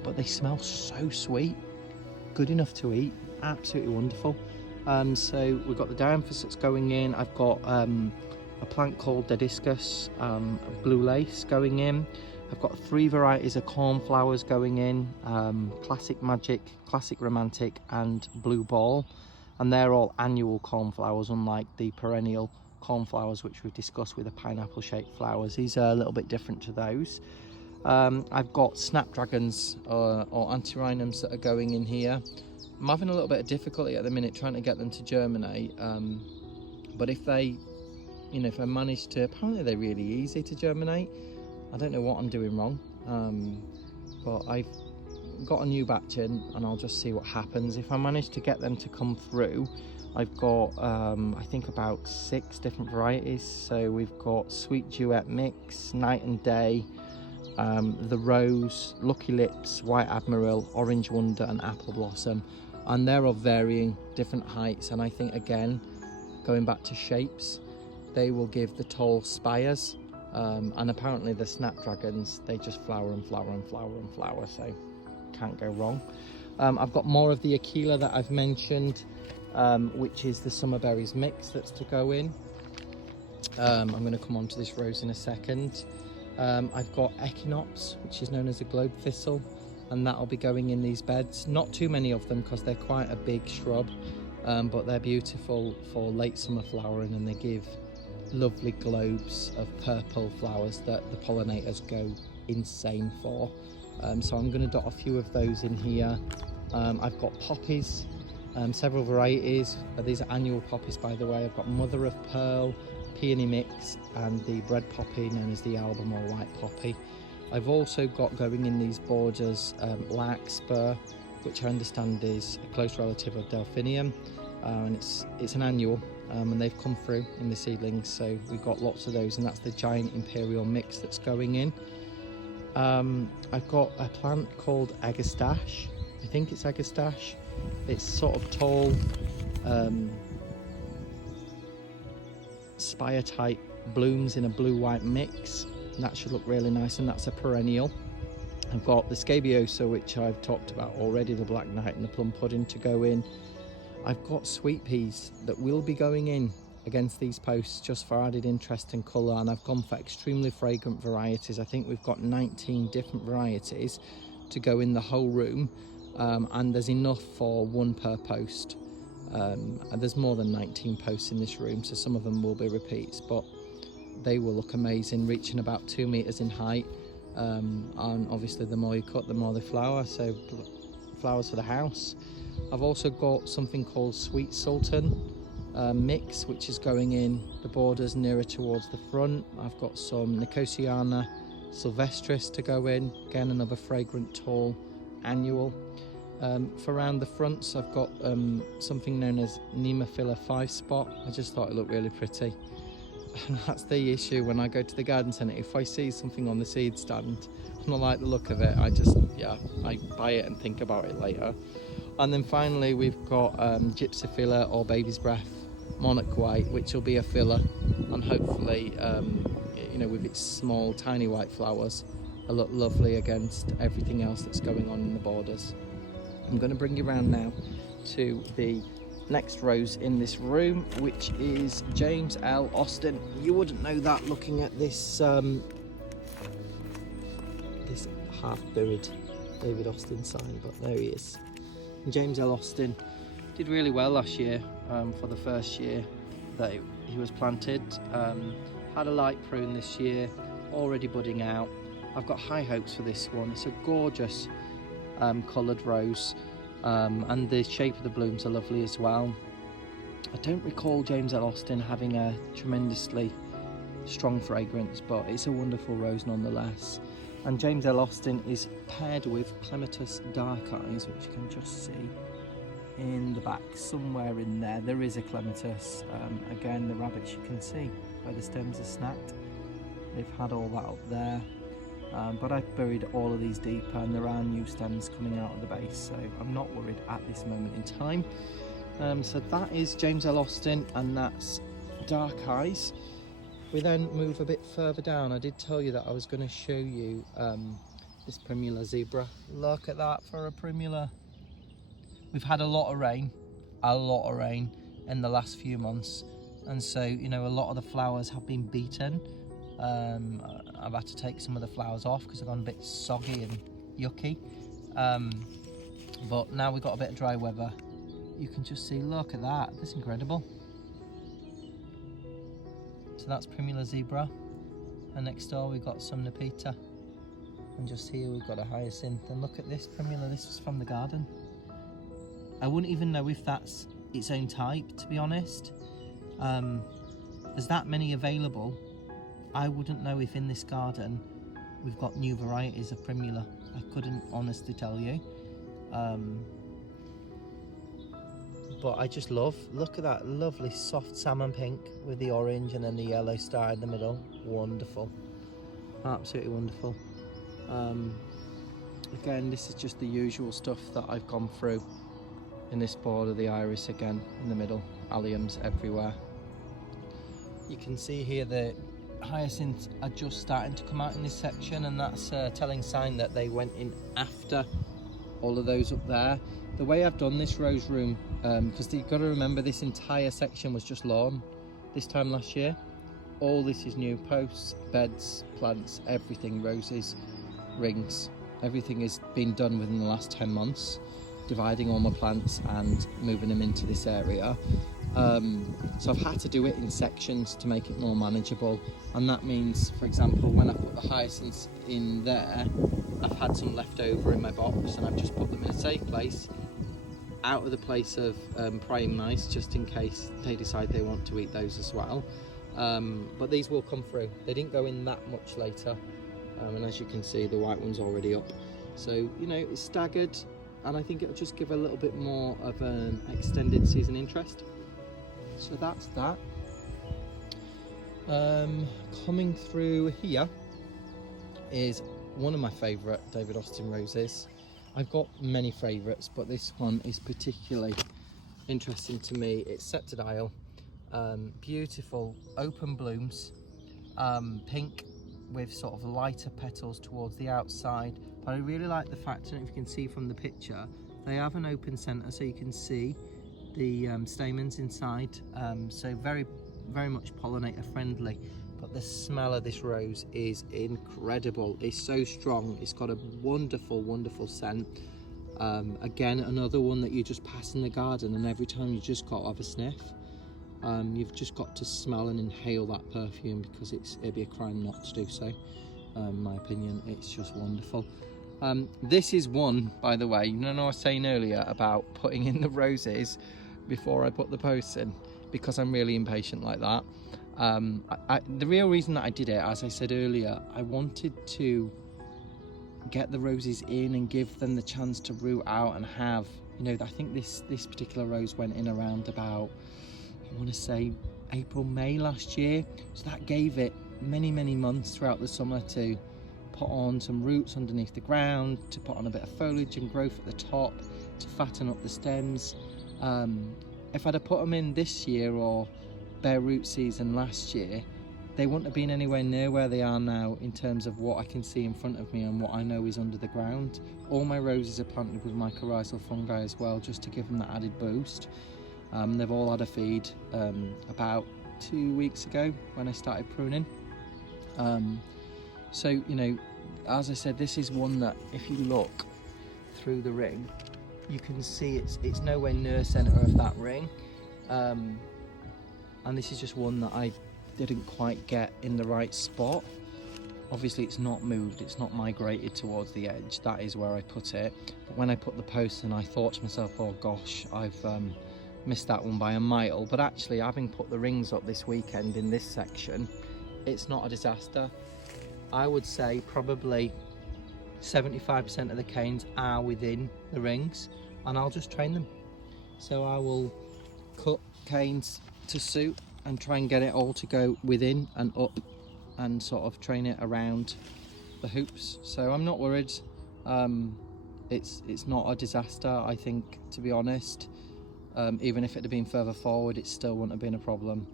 but they smell so sweet, good enough to eat, absolutely wonderful. So we've got the dianthus that's going in. I've got a plant called Dediscus blue lace going in. I've got 3 varieties of cornflowers going in, Classic Magic, Classic Romantic and Blue Ball, and they're all annual cornflowers, unlike the perennial cornflowers which we've discussed with the pineapple shaped flowers. These are a little bit different to those. I've got snapdragons or antirrhinums that are going in here. I'm having a little bit of difficulty at the minute trying to get them to germinate, but if I manage to, apparently they're really easy to germinate. I don't know what I'm doing wrong, but I've got a new batch in and I'll just see what happens. If I manage to get them to come through, I've got I think about 6 different varieties. So we've got Sweet Duet Mix, Night and Day, the Rose, Lucky Lips, White Admiral, Orange Wonder and Apple Blossom, and they're of varying different heights. And I think, again, going back to shapes, they will give the tall spires, and apparently the snapdragons, they just flower and flower and flower and flower, so can't go wrong. I've got more of the Aquila that I've mentioned, which is the Summer Berries mix that's to go in. I'm going to come on to this rose in a second. I've got Echinops, which is known as a globe thistle, and that'll be going in these beds. Not too many of them because they're quite a big shrub, but they're beautiful for late summer flowering, and they give lovely globes of purple flowers that the pollinators go insane for. So I'm going to dot a few of those in here. I've got poppies, several varieties. These are annual poppies, by the way. I've got mother of pearl, peony mix, and the bread poppy known as the album or white poppy. I've also got going in these borders larkspur, which I understand is a close relative of delphinium, and it's an annual, and they've come through in the seedlings, so we've got lots of those, and that's the giant imperial mix that's going in. I've got a plant called agastache. I think it's agastache. It's sort of tall, spire type blooms in a blue-white mix, and that should look really nice, and that's a perennial. I've got the scabiosa, which I've talked about already, the black knight and the plum pudding to go in. I've got sweet peas that will be going in against these posts just for added interest and colour, and I've gone for extremely fragrant varieties. I think we've got 19 different varieties to go in the whole room, and there's enough for one per post. And there's more than 19 posts in this room, so some of them will be repeats, but they will look amazing, reaching about 2 meters in height. And obviously the more you cut, the more they flower, so flowers for the house. I've also got something called Sweet Sultan mix, which is going in the borders nearer towards the front. I've got some Nicotiana sylvestris to go in, again another fragrant tall annual. For around the fronts I've got something known as Nemophila 5-spot. I just thought it looked really pretty, and that's the issue when I go to the garden centre. If I see something on the seed stand and I like the look of it, I buy it and think about it later. And then finally we've got Gypsophila or baby's breath monarch white, which will be a filler, and hopefully you know, with its small tiny white flowers, it'll look lovely against everything else that's going on in the borders. I'm going to bring you around now to the next rose in this room, which is James L. Austin. You wouldn't know that looking at this this half-buried David Austin sign, but there he is. And James L. Austin did really well last year for the first year that he was planted. Had a light prune this year, already budding out. I've got high hopes for this one. It's a gorgeous coloured rose, and the shape of the blooms are lovely as well. I don't recall James L. Austin having a tremendously strong fragrance, but it's a wonderful rose nonetheless. And James L. Austin is paired with Clematis Dark Eyes, which you can just see in the back somewhere in there. There is a Clematis. Again, the rabbits you can see where the stems are snapped. They've had all that up there. But I've buried all of these deeper, and there are new stems coming out of the base, so I'm not worried at this moment in time. So that is James L. Austin, and that's Dark Eyes. We then move a bit further down. I did tell you that I was going to show you this Primula zebra. Look at that for a Primula. We've had a lot of rain in the last few months, and so, you know, a lot of the flowers have been beaten. I've had to take some of the flowers off because they've gone a bit soggy and yucky, but now we've got a bit of dry weather. You can just see, look at that, that's incredible. So that's Primula zebra, and next door we've got some Nepeta, and just here we've got a hyacinth. And look at this Primula, this was from the garden. I wouldn't even know if that's its own type, to be honest. There's that many available. I wouldn't know if in this garden we've got new varieties of Primula. I couldn't honestly tell you. But I just look at that lovely soft salmon pink with the orange and then the yellow star in the middle. Wonderful, absolutely wonderful. Again, this is just the usual stuff that I've gone through in this border. The iris again in the middle, alliums everywhere. You can see here the hyacinths are just starting to come out in this section, and that's a telling sign that they went in after all of those up there. The way I've done this rose room, because you've got to remember this entire section was just lawn this time last year. All this is new: posts, beds, plants, everything, roses, rings, everything has been done within the last 10 months, dividing all my plants and moving them into this area. So I've had to do it in sections to make it more manageable, and that means, for example, when I put the hyacinths in there, I've had some left over in my box and I've just put them in a safe place, out of the place of praying mice, just in case they decide they want to eat those as well. But these will come through. They didn't go in that much later, and as you can see, the white one's already up. So, you know, it's staggered, and I think it'll just give a little bit more of an extended season interest. So that's that. Coming through here is one of my favourite David Austin roses. I've got many favourites, but this one is particularly interesting to me. It's Sceptred Isle, beautiful open blooms, pink with sort of lighter petals towards the outside. But I really like the fact, I don't know if you can see from the picture, they have an open centre, so you can see the stamens inside. So very much pollinator friendly. But the smell of this rose is incredible. It's so strong. It's got a wonderful scent. Again, another one that you just pass in the garden, and every time you just got to have a sniff. You've just got to smell and inhale that perfume, because it'd be a crime not to do so. In my opinion, it's just wonderful. This is one, by the way, you know, I was saying earlier about putting in the roses before I put the posts in, because I'm really impatient like that. The real reason that I did it, as I said earlier, I wanted to get the roses in and give them the chance to root out and have, you know, I think this particular rose went in around about, I want to say April, May last year. So that gave it many months throughout the summer to put on some roots underneath the ground, to put on a bit of foliage and growth at the top, to fatten up the stems. If I'd have put them in this year or bare root season last year, they wouldn't have been anywhere near where they are now in terms of what I can see in front of me and what I know is under the ground. All my roses are planted with mycorrhizal fungi as well, just to give them that added boost. They've all had a feed about 2 weeks ago when I started pruning. So, you know, as I said, this is one that if you look through the ring, you can see it's nowhere near centre of that ring. And this is just one that I didn't quite get in the right spot. Obviously it's not moved, it's not migrated towards the edge, that is where I put it. But when I put the post in, I thought to myself, oh gosh, I've missed that one by a mile. But actually, having put the rings up this weekend in this section, it's not a disaster. I would say probably 75% of the canes are within the rings, and I'll just train them. So I will cut canes to suit and try and get it all to go within and up, and sort of train it around the hoops. So I'm not worried. It's not a disaster, I think, to be honest. Even if it had been further forward, it still wouldn't have been a problem.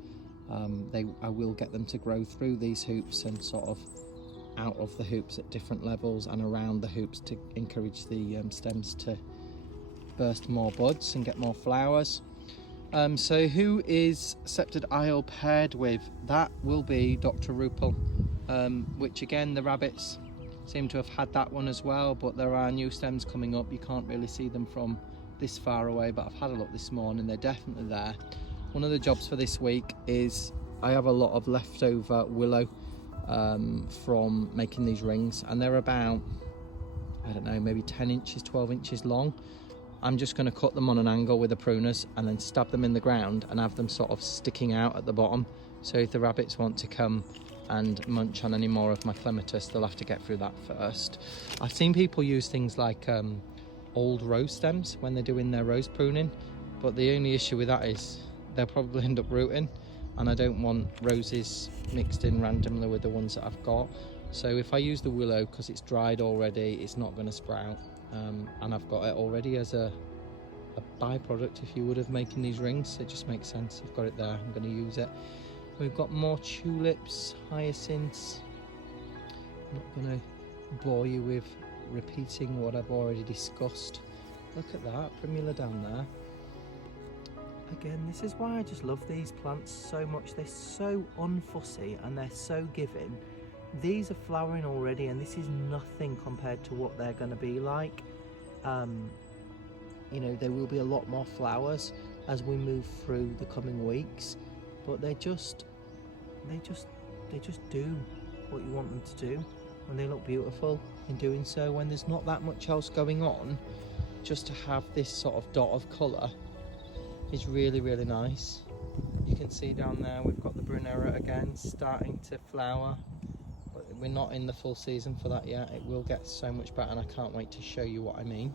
I will get them to grow through these hoops and sort of out of the hoops at different levels and around the hoops to encourage the stems to burst more buds and get more flowers. So who is Sceptred Isle paired with? That will be Dr. Rupel, which again, the rabbits seem to have had that one as well, but there are new stems coming up. You can't really see them from this far away, but I've had a look this morning, they're definitely there. One of the jobs for this week is I have a lot of leftover willow from making these rings, and they're about, I don't know, maybe 10 inches, 12 inches long. I'm just going to cut them on an angle with the pruners and then stab them in the ground and have them sort of sticking out at the bottom. So if the rabbits want to come and munch on any more of my clematis, they'll have to get through that first. I've seen people use things like old rose stems when they're doing their rose pruning, but the only issue with that is they'll probably end up rooting, and I don't want roses mixed in randomly with the ones that I've got. So if I use the willow, because it's dried already, it's not going to sprout, and I've got it already as a byproduct, if you would, of making these rings. It just makes sense. I've got it there, I'm going to use it. We've got more tulips, hyacinths. I'm not going to bore you with repeating what I've already discussed. Look at that, primula down there. Again, this is why I just love these plants so much. They're so unfussy and they're so giving. These are flowering already, and this is nothing compared to what they're going to be like. You know, there will be a lot more flowers, as we move through the coming weeks, but they just do what you want them to do, and they look beautiful in doing so. When there's not that much else going on, just to have this sort of dot of colour is really, really nice. You can see down there we've got the Brunera again starting to flower, but we're not in the full season for that yet. It will get so much better, and I can't wait to show you what I mean.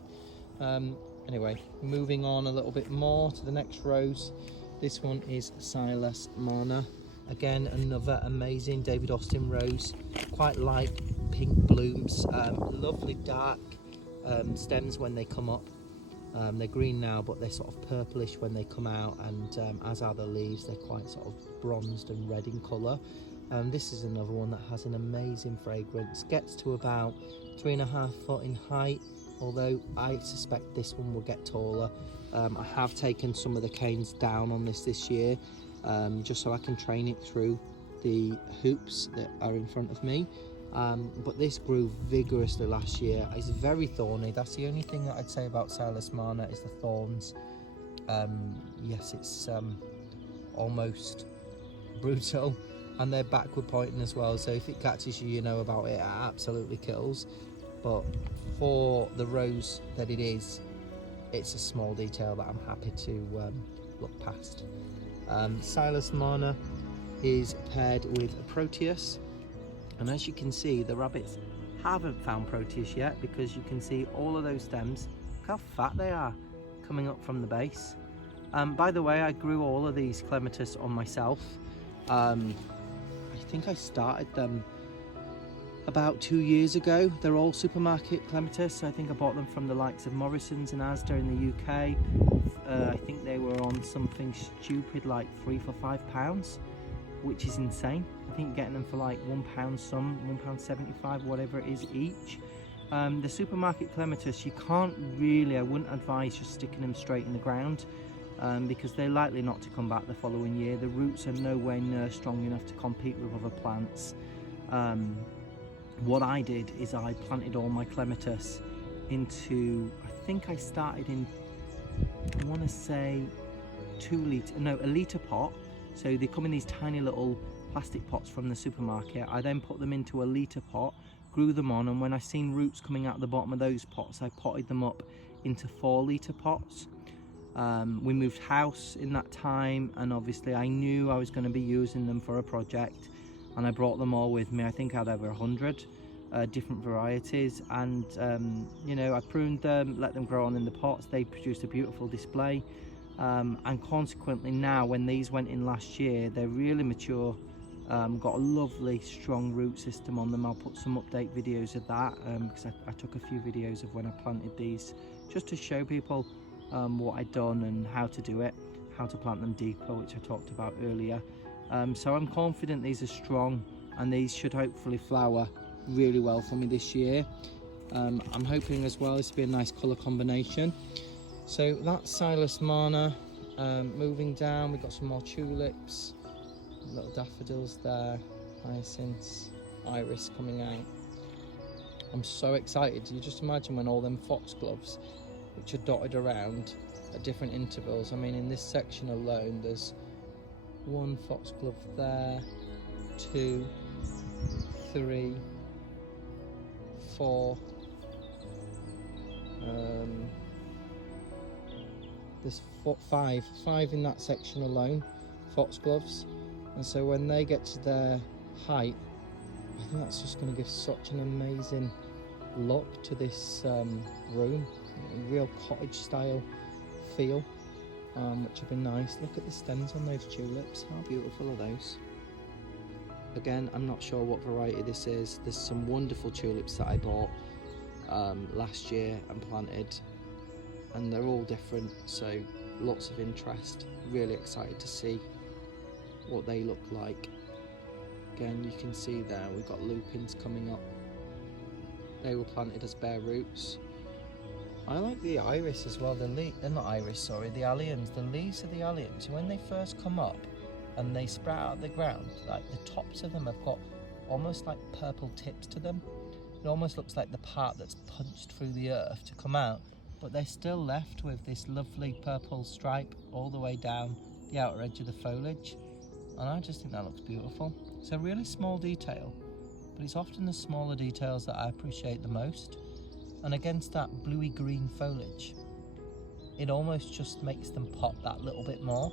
Anyway, moving on a little bit more to the next rose. This one is Silas Mana. Again, another amazing David Austin rose, quite light pink blooms, lovely dark stems when they come up. They're green now, but they're sort of purplish when they come out, and as are the leaves. They're quite sort of bronzed and red in colour. This is another one that has an amazing fragrance, gets to about 3.5 foot in height, although I suspect this one will get taller. I have taken some of the canes down on this year, just so I can train it through the hoops that are in front of me. But this grew vigorously last year. It's very thorny. That's the only thing that I'd say about Silas Mana is the thorns. Yes, it's almost brutal, and they're backward pointing as well, so if it catches you, you know about it. It absolutely kills. But for the rose that it is, it's a small detail that I'm happy to look past. Silas Mana is paired with a Proteus, and as you can see, the rabbits haven't found Proteus yet, because you can see all of those stems, look how fat they are coming up from the base. By the way, I grew all of these clematis on myself. I think I started them about 2 years ago. They're all supermarket clematis, so I think I bought them from the likes of Morrison's and Asda in the UK. I think they were on something stupid like £3 for £5, which is insane. I think you're getting them for like £1 some, £1.75, whatever it is each. The supermarket clematis, you can't really, I wouldn't advise just sticking them straight in the ground, because they're likely not to come back the following year. The roots are nowhere near strong enough to compete with other plants. What I did is I planted all my clematis into, I think I started in, I want to say a litre pot. So they come in these tiny little plastic pots from the supermarket. I then put them into a litre pot, grew them on, and when I seen roots coming out the bottom of those pots, I potted them up into 4 litre pots. We moved house in that time, and obviously I knew I was going to be using them for a project, and I brought them all with me. I think I had over 100 different varieties, and you know, I pruned them, let them grow on in the pots. They produced a beautiful display, and consequently now when these went in last year, they're really mature, got a lovely strong root system on them. I'll put some update videos of that, because I took a few videos of when I planted these just to show people what I'd done and how to do it, how to plant them deeper, which I talked about earlier. So I'm confident these are strong, and these should hopefully flower really well for me this year. I'm hoping as well this will be a nice colour combination. So that's Silas Mana. Moving down, we've got some more tulips, little daffodils there, hyacinths, iris coming out. I'm so excited. You just imagine when all them foxgloves, which are dotted around at different intervals. I mean, in this section alone, there's 1 foxglove there, 2, 3, 4. There's 5 in that section alone, foxgloves. And so when they get to their height, I think that's just going to give such an amazing look to this room, a real cottage style feel, which would be nice. Look at the stems on those tulips, how beautiful are those? Again, I'm not sure what variety this is. There's some wonderful tulips that I bought last year and planted, and they're all different, so lots of interest. Really excited to see what they look like. Again, you can see there we've got lupins coming up. They were planted as bare roots. I like the iris as well. They're not iris, sorry, the alliums. The leaves of the alliums, when they first come up and they sprout out of the ground, like the tops of them have got almost like purple tips to them. It almost looks like the part that's punched through the earth to come out. but they're still left with this lovely purple stripe all the way down the outer edge of the foliage, and I just think that looks beautiful. It's a really small detail, but it's often the smaller details that I appreciate the most, and against that bluey green foliage, it almost just makes them pop that little bit more.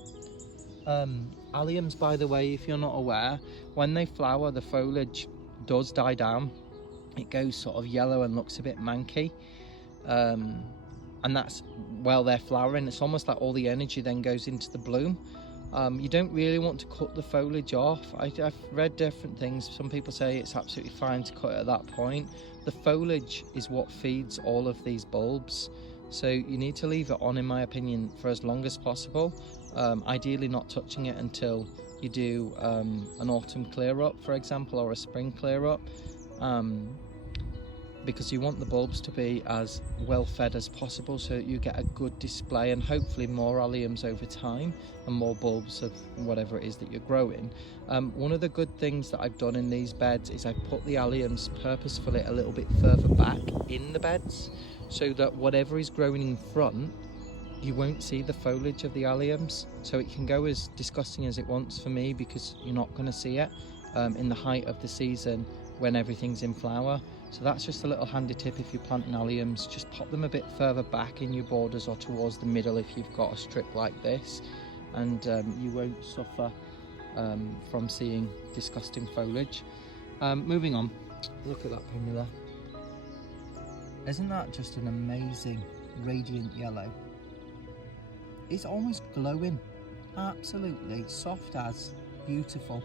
Alliums, by the way, if you're not aware, when they flower, the foliage does die down. It goes sort of yellow and looks a bit manky, and that's while they're flowering. It's almost like all the energy then goes into the bloom. You don't really want to cut the foliage off. I've read different things. Some people say it's absolutely fine to cut it at that point. The foliage is what feeds all of these bulbs, so you need to leave it on, in my opinion, for as long as possible. Ideally not touching it until you do an autumn clear up, for example, or a spring clear up, because you want the bulbs to be as well fed as possible, so that you get a good display and hopefully more alliums over time and more bulbs of whatever it is that you're growing. One of the good things that I've done in these beds is I've put the alliums purposefully a little bit further back in the beds, so that whatever is growing in front, you won't see the foliage of the alliums. So it can go as disgusting as it wants for me, because you're not going to see it in the height of the season when everything's in flower. So that's just a little handy tip if you're planting alliums. Just pop them a bit further back in your borders or towards the middle if you've got a strip like this, and you won't suffer from seeing disgusting foliage. Moving on, look at that primula. Isn't that just an amazing radiant yellow? It's almost glowing, absolutely soft as, beautiful.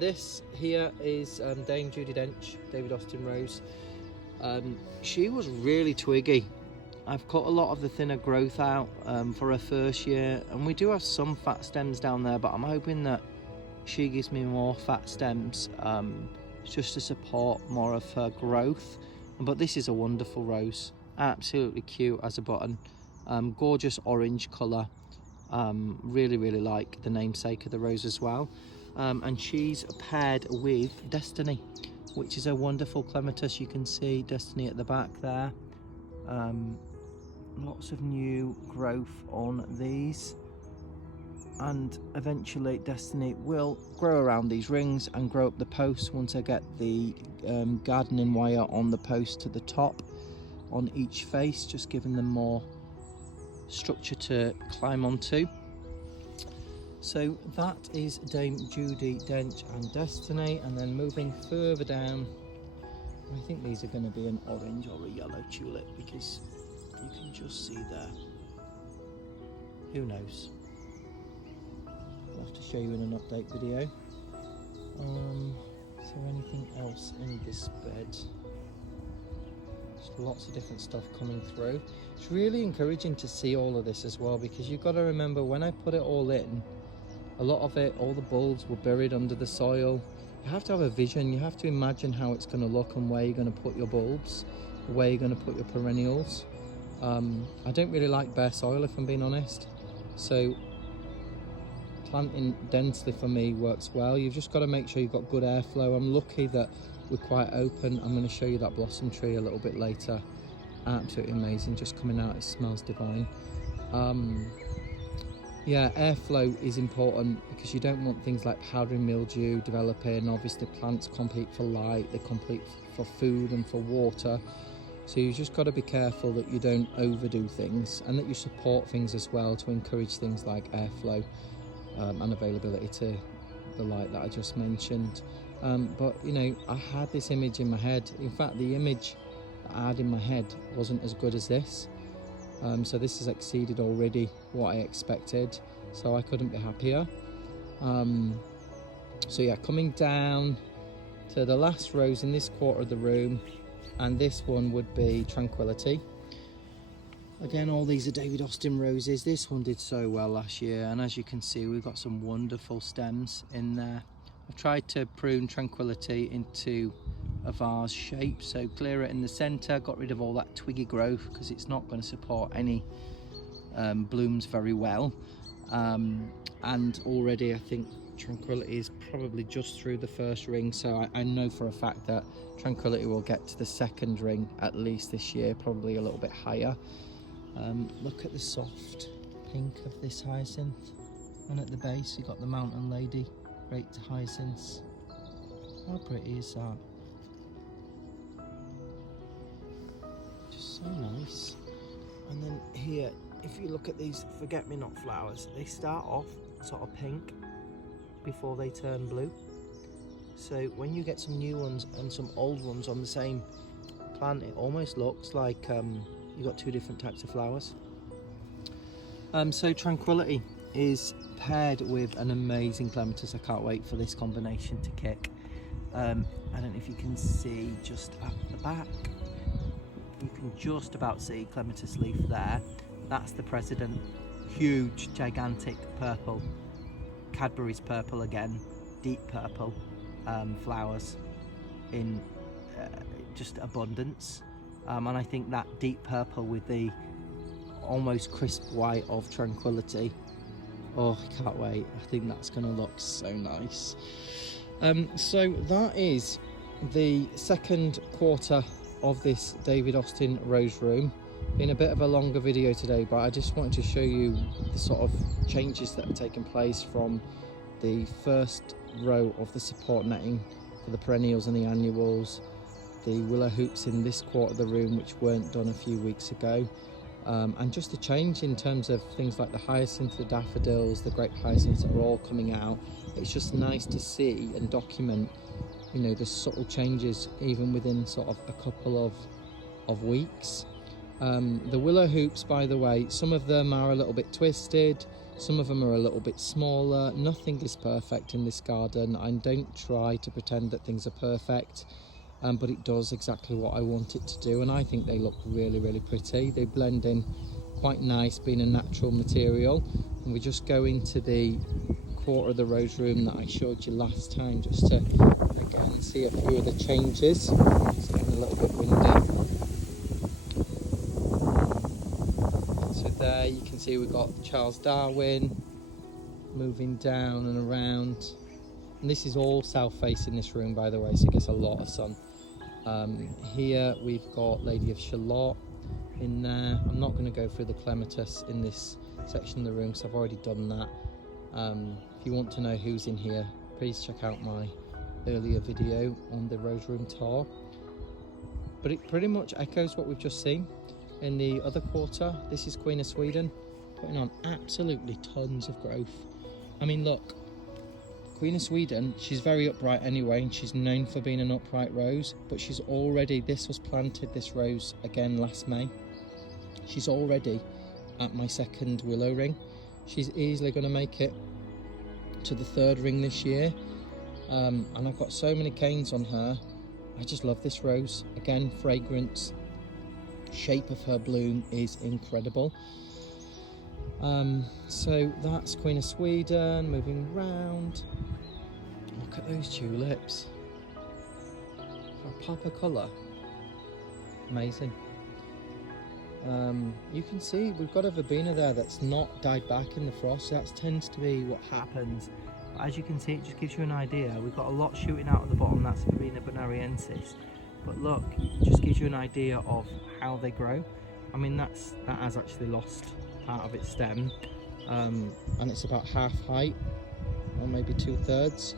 This here is Dame Judi Dench, David Austin Rose. She was really twiggy. I've cut a lot of the thinner growth out for her first year, and we do have some fat stems down there, but I'm hoping that she gives me more fat stems just to support more of her growth. But this is a wonderful rose, absolutely cute as a button. Gorgeous orange colour. Really like the namesake of the rose as well. And she's paired with Destiny, which is a wonderful clematis. You can see Destiny at the back there. Lots of new growth on these, and eventually Destiny will grow around these rings and grow up the posts once I get the gardening wire on the post to the top on each face, just giving them more structure to climb onto. So that is Dame Judi Dench and Destiny, and then moving further down, I think these are going to be an orange or a yellow tulip, because you can just see there. Who knows? I'll have to show you in an update video. Is there anything else in this bed? Just lots of different stuff coming through. It's really encouraging to see all of this as well, because you've got to remember, when I put it all in, a lot of it, all the bulbs were buried under the soil. You have to have a vision. You have to imagine how it's going to look and where you're going to put your bulbs, where you're going to put your perennials. I don't really like bare soil, if I'm being honest, so planting densely for me works well. You've just got to make sure you've got good airflow. I'm lucky that we're quite open. I'm going to show you that blossom tree a little bit later. Absolutely amazing, just coming out, it smells divine. Yeah, airflow is important, because you don't want things like powdery mildew developing. Obviously plants compete for light, they compete for food and for water, so you've just got to be careful that you don't overdo things, and that you support things as well to encourage things like airflow and availability to the light that I just mentioned. But you know, I had this image in my head. In fact, the image that I had in my head wasn't as good as this. So this has exceeded already what I expected, so I couldn't be happier. So yeah, coming down to the last rose in this quarter of the room, and this one would be Tranquility. Again, all these are David Austin roses. This one did so well last year, and as you can see, we've got some wonderful stems in there. I've tried to prune Tranquility into a vase shape, so clear it in the center, got rid of all that twiggy growth, because it's not going to support any blooms very well. And already I think Tranquility is probably just through the first ring, so I know for a fact that Tranquility will get to the second ring at least this year, probably a little bit higher. Look at the soft pink of this hyacinth, and at the base you've got the mountain lady, great hyacinths. How pretty is that? Just so nice. And then here, if you look at these forget-me-not flowers, they start off sort of pink before they turn blue. So when you get some new ones and some old ones on the same plant, it almost looks like you've got two different types of flowers. So Tranquility is paired with an amazing clematis. I can't wait for this combination to kick. I don't know if you can see just at the back, you can just about see clematis leaf there. That's the President, huge, gigantic purple, Cadbury's purple again, deep purple flowers in just abundance. And I think that deep purple with the almost crisp white of Tranquility, oh, I can't wait. I think that's going to look so nice. So that is the second quarter of this David Austin rose room. Been a bit of a longer video today, but I just wanted to show you the sort of changes that have taken place from the first row of the support netting for the perennials and the annuals, the willow hoops in this quarter of the room which weren't done a few weeks ago, and just a change in terms of things like the hyacinth, the daffodils, the grape hyacinths that are all coming out. It's just nice to see and document, you know, the subtle changes even within sort of a couple of weeks. The willow hoops, by the way, some of them are a little bit twisted, some of them are a little bit smaller. Nothing is perfect in this garden. I don't try to pretend that things are perfect, but it does exactly what I want it to do, and I think they look really, really pretty. They blend in quite nice, being a natural material. And we just go into the quarter of the rose room that I showed you last time, just to again see a few of the changes. It's getting a little bit windy. So there you can see we've got Charles Darwin moving down and around. And this is all south facing this room, by the way, so it gets a lot of sun. Here we've got Lady of Shalott in there. I'm not going to go through the clematis in this section of the room because I've already done that. If you want to know who's in here, please check out my earlier video on the rose room tour. But it pretty much echoes what we've just seen in the other quarter. This is Queen of Sweden, putting on absolutely tons of growth. I mean, look, Queen of Sweden, she's very upright anyway, and she's known for being an upright rose, but she's already, this was planted, this rose, again last May. She's already at my second willow ring. She's easily going to make it to the third ring this year. And I've got so many canes on her. I just love this rose. Again, fragrance, shape of her bloom is incredible. So that's Queen of Sweden moving round. Look at those tulips. For a pop of colour. Amazing. You can see we've got a verbena there that's not died back in the frost. That tends to be what happens. As you can see, it just gives you an idea. We've got a lot shooting out at the bottom. That's Verbena bonariensis. But look, it just gives you an idea of how they grow. I mean, that has actually lost part of its stem, and it's about half height, or maybe 2/3.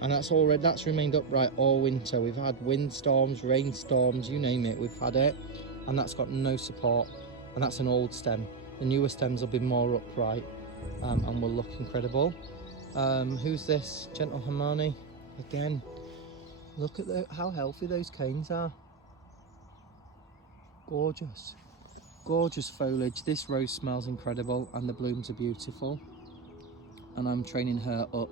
And that's remained upright all winter. We've had windstorms, rainstorms, you name it, we've had it, and that's got no support. And that's an old stem. The newer stems will be more upright, and will look incredible. Who's this? Gentle Harmony. Again, look at how healthy those canes are. Gorgeous. Gorgeous foliage. This rose smells incredible and the blooms are beautiful. And I'm training her up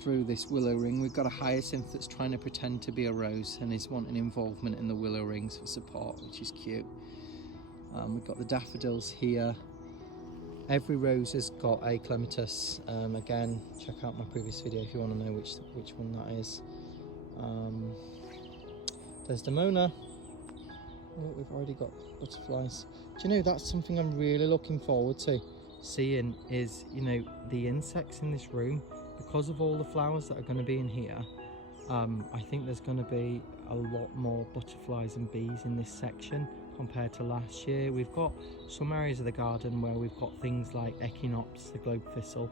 through this willow ring. We've got a hyacinth that's trying to pretend to be a rose and is wanting involvement in the willow rings for support, which is cute. We've got the daffodils here. Every rose has got a clematis. Again, check out my previous video if you want to know which one that is. There's Demona. Oh, we've already got butterflies. Do you know, that's something I'm really looking forward to seeing, is, you know, the insects in this room. Because of all the flowers that are going to be in here, I think there's going to be a lot more butterflies and bees in this section. compared to last year. We've got some areas of the garden where we've got things like echinops, the globe thistle,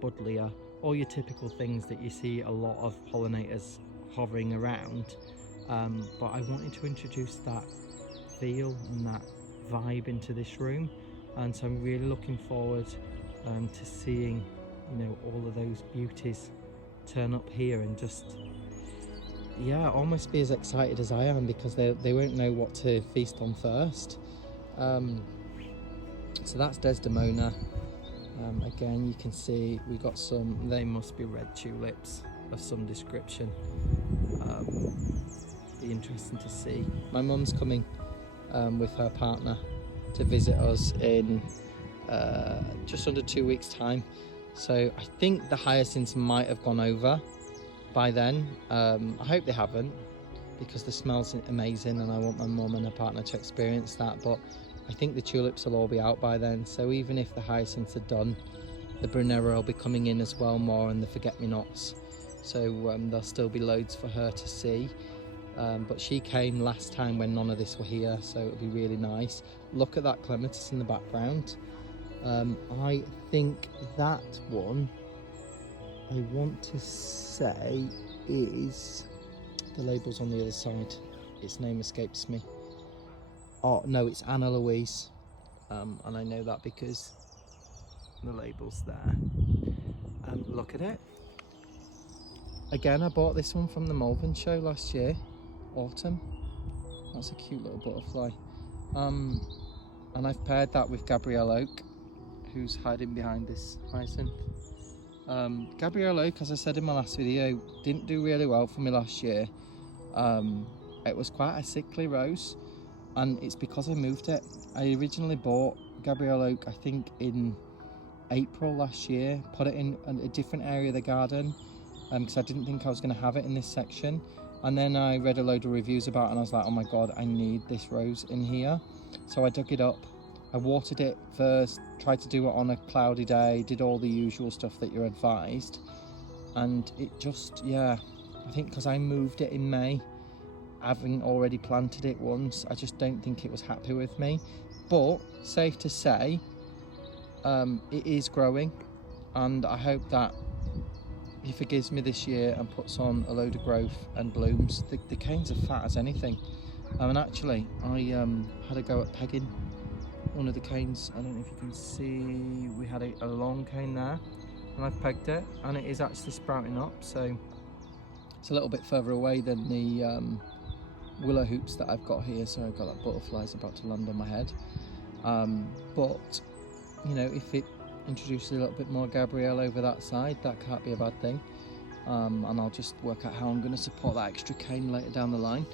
buddleia, all your typical things that you see a lot of pollinators hovering around, but I wanted to introduce that feel and that vibe into this room, and so I'm really looking forward to seeing, you know, all of those beauties turn up here and just, yeah, almost be as excited as I am, because they won't know what to feast on first. So that's Desdemona. Again, you can see we got some, they must be red tulips of some description. Be interesting to see. My mum's coming with her partner to visit us in just under 2 weeks time, so I think the hyacinths might have gone over by then. I hope they haven't, because the smell's amazing and I want my mum and her partner to experience that, but I think the tulips will all be out by then. So even if the hyacinths are done, the Brunera will be coming in as well more, and the forget-me-nots, so there'll still be loads for her to see. But she came last time when none of this were here, so it'll be really nice. Look at that clematis in the background. I think that one, I want to say, is, the label's on the other side, its name escapes me. Oh no, it's Anna Louise, and I know that because the label's there. Look at it. Again, I bought this one from the Malvern show last year, autumn. That's a cute little butterfly. And I've paired that with Gabrielle Oak, who's hiding behind this hyacinth. Gabrielle Oak, as I said in my last video, didn't do really well for me last year. It was quite a sickly rose, and it's because I moved it. I originally bought Gabrielle Oak, I think in April last year, put it in a different area of the garden, because I didn't think I was going to have it in this section, and then I read a load of reviews about it and I was like, oh my god, I need this rose in here. So I dug it up, I watered it first, tried to do it on a cloudy day, did all the usual stuff that you're advised, and it just, yeah, I think because I moved it in May, having already planted it once, I just don't think it was happy with me. But safe to say, it is growing, and I hope that he forgives me this year and puts on a load of growth and blooms. The canes are fat as anything. And actually, I had a go at pegging one of the canes. I don't know if you can see, we had a long cane there, and I've pegged it, and it is actually sprouting up. So it's a little bit further away than the willow hoops that I've got here. So I've got that butterfly's about to land on my head. But you know, if it introduces a little bit more Gabrielle over that side, that can't be a bad thing. And I'll just work out how I'm going to support that extra cane later down the line.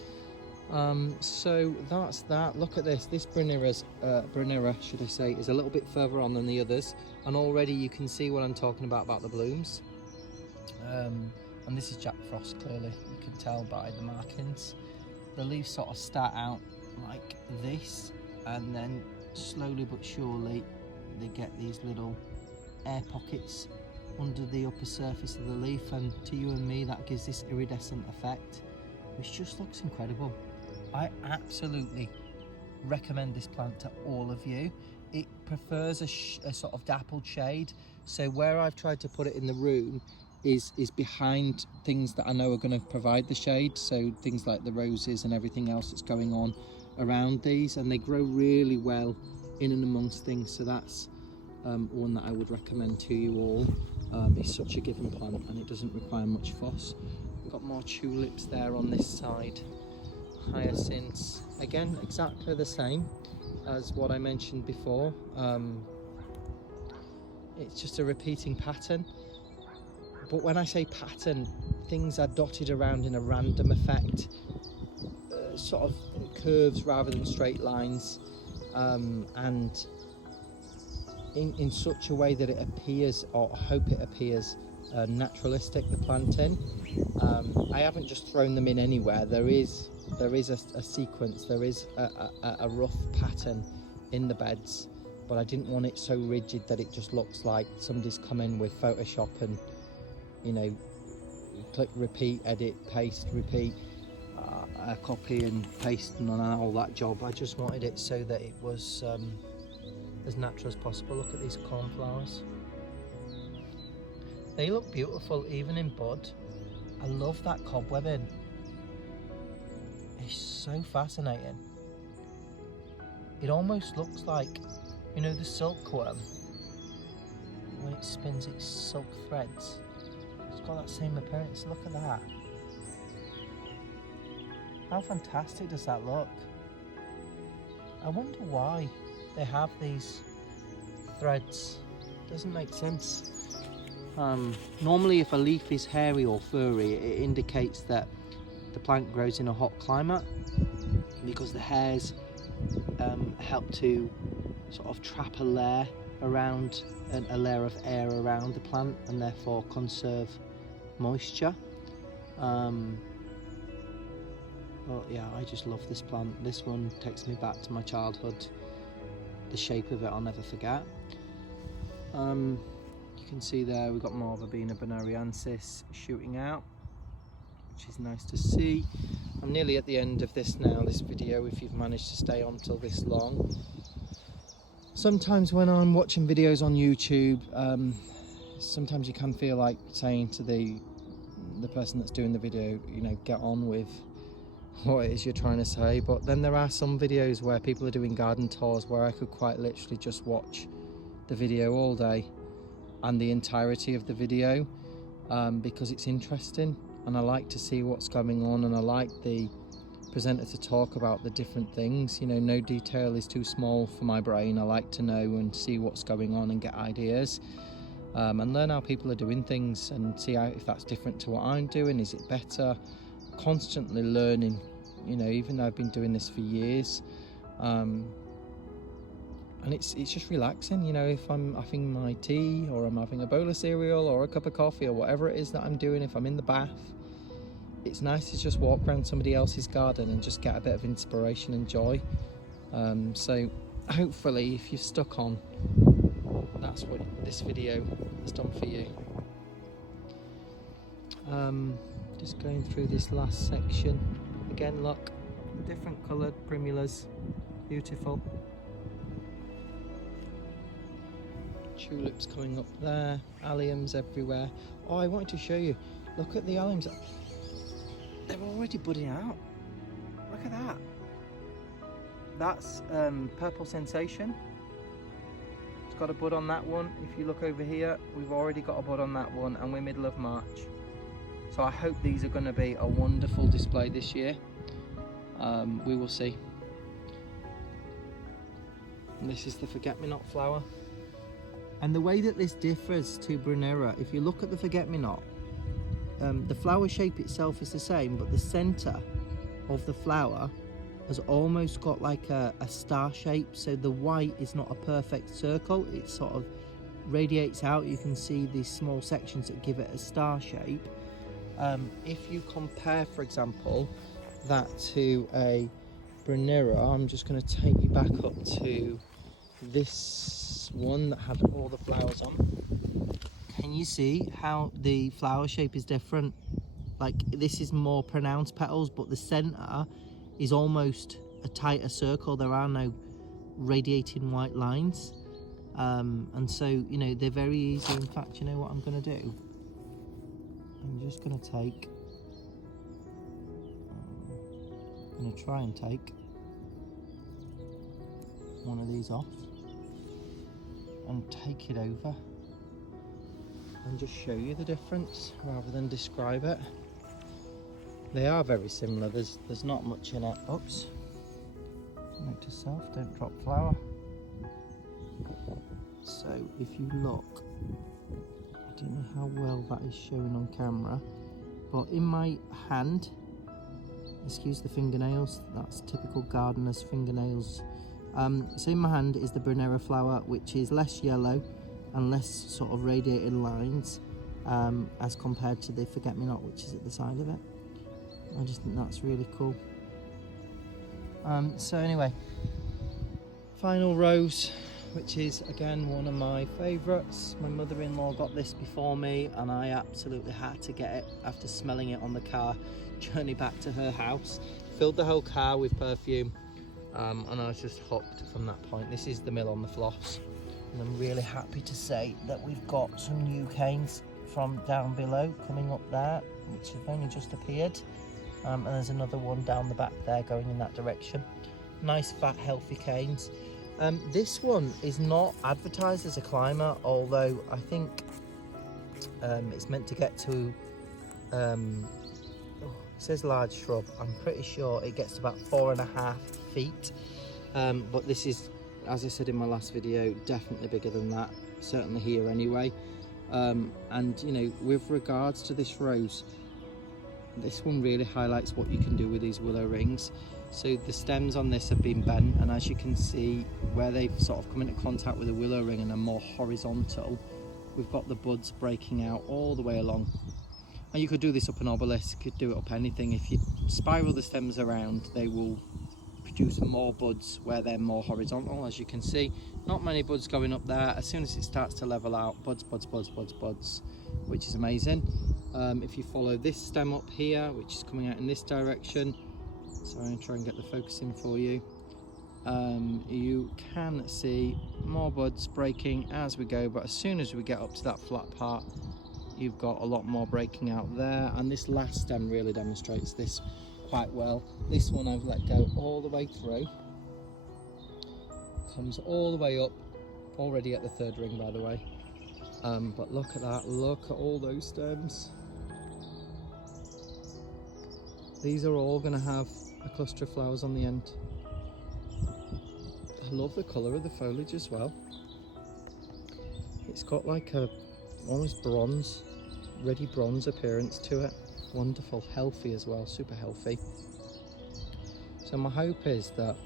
So that's that. Look at this. This Brunera, should I say, is a little bit further on than the others, and already you can see what I'm talking about the blooms. And this is Jack Frost, clearly you can tell by the markings. The leaves sort of start out like this, and then slowly but surely they get these little air pockets under the upper surface of the leaf, and to you and me that gives this iridescent effect, which just looks incredible. I absolutely recommend this plant to all of you. It prefers a sort of dappled shade, so where I've tried to put it in the room is behind things that I know are going to provide the shade, so things like the roses and everything else that's going on around these, and they grow really well in and amongst things. So that's one that I would recommend to you all. It's such a given plant and it doesn't require much fuss. We've got more tulips there on this side, hyacinths, again exactly the same as what I mentioned before. It's just a repeating pattern, but when I say pattern, things are dotted around in a random effect, sort of curves rather than straight lines, and in such a way that it appears, or I hope it appears, naturalistic, the planting. I haven't just thrown them in anywhere. There is a sequence, there is a rough pattern in the beds, but I didn't want it so rigid that it just looks like somebody's come in with Photoshop and, you know, click repeat, edit, paste, repeat. copy and pasting on all that job. I just wanted it so that it was as natural as possible. Look at these cornflowers. They look beautiful even in bud. I love that cobwebbing. It's so fascinating. It almost looks like, you know, the silkworm when it spins its silk threads. It's got that same appearance. Look at that. How fantastic does that look? I wonder why they have these threads. Doesn't make sense. Normally if a leaf is hairy or furry, it indicates that the plant grows in a hot climate, because the hairs help to sort of trap a layer around, a layer of air around the plant, and therefore conserve moisture. But yeah, I just love this plant. This one takes me back to my childhood. The shape of it I'll never forget. You can see there we've got more Verbena bonariensis shooting out, which is nice to see. I'm nearly at the end of this now, this video, if you've managed to stay on till this long. Sometimes when I'm watching videos on YouTube, sometimes you can feel like saying to the person that's doing the video, you know, get on with what it is you're trying to say. But then there are some videos where people are doing garden tours where I could quite literally just watch the video all day and the entirety of the video, because it's interesting and I like to see what's going on, and I like the presenter to talk about the different things. You know, no detail is too small for my brain. I like to know and see what's going on and get ideas, and learn how people are doing things and see how, if that's different to what I'm doing. Is it better? Constantly learning, you know, even though I've been doing this for years. And it's just relaxing, you know, if I'm having my tea or I'm having a bowl of cereal or a cup of coffee or whatever it is that I'm doing, if I'm in the bath, it's nice to just walk around somebody else's garden and just get a bit of inspiration and joy. So hopefully if you've stuck on, that's what this video has done for you. Just going through this last section again. Look, different coloured primulas, beautiful. Tulips coming up there, alliums everywhere. Oh, I wanted to show you, look at the alliums, they're already budding out. Look at that. That's Purple Sensation. It's got a bud on that one. If you look over here, we've already got a bud on that one, and we're middle of March. So I hope these are going to be a wonderful display this year. We will see. And this is the forget-me-not flower. And the way that this differs to Brunera, if you look at the forget-me-not, the flower shape itself is the same, but the centre of the flower has almost got like a star shape. So the white is not a perfect circle, it sort of radiates out. You can see these small sections that give it a star shape. If you compare, for example, that to a Brunera, I'm just going to take you back up to this one that had all the flowers on. Can you see how the flower shape is different? Like, this is more pronounced petals, but the centre is almost a tighter circle. There are no radiating white lines, and so, you know, they're very easy. In fact, you know what I'm going to do? I'm just going to take, I'm going to try and take one of these off and take it over and just show you the difference rather than describe it. They are very similar, there's not much in it. Oops, note to self, don't drop flower. So if you look, I don't know how well that is showing on camera, but in my hand, excuse the fingernails, that's typical gardener's fingernails. So in my hand is the Brunera flower, which is less yellow and less sort of radiated lines, as compared to the forget-me-not, which is at the side of it. I just think that's really cool. So anyway, final rose which is again one of my favourites. My mother-in-law got this before me and I absolutely had to get it after smelling it on the car journey back to her house. Filled the whole car with perfume, and I was just hooked from that point. This is the mill on the floss, and I'm really happy to say that we've got some new canes from down below coming up there, which have only just appeared, and there's another one down the back there going in that direction. Nice fat healthy canes. This one is not advertised as a climber, although I think it's meant to get to it says large shrub. I'm pretty sure it gets to about 4.5 feet, but this is, as I said in my last video, definitely bigger than that, certainly here anyway. And you know, with regards to this rose, this one really highlights what you can do with these willow rings. So the stems on this have been bent, and as you can see where they've sort of come into contact with the willow ring and are more horizontal, we've got the buds breaking out all the way along. And you could do this up an obelisk, you could do it up anything. If you spiral the stems around, they will produce more buds where they're more horizontal. As you can see, not many buds going up there. As soon as it starts to level out, buds, buds, buds, buds, buds, which is amazing. If you follow this stem up here, which is coming out in this direction, so I'm going to try and get the focus in for you, you can see more buds breaking as we go, but as soon as we get up to that flat part, you've got a lot more breaking out there, and this last stem really demonstrates this quite well. This one I've let go all the way through, comes all the way up, already at the third ring by the way, but look at that, look at all those stems. These are all going to have a cluster of flowers on the end. I love the colour of the foliage as well. It's got like a almost bronze, ready bronze appearance to it. Wonderful, healthy as well, super healthy. So my hope is that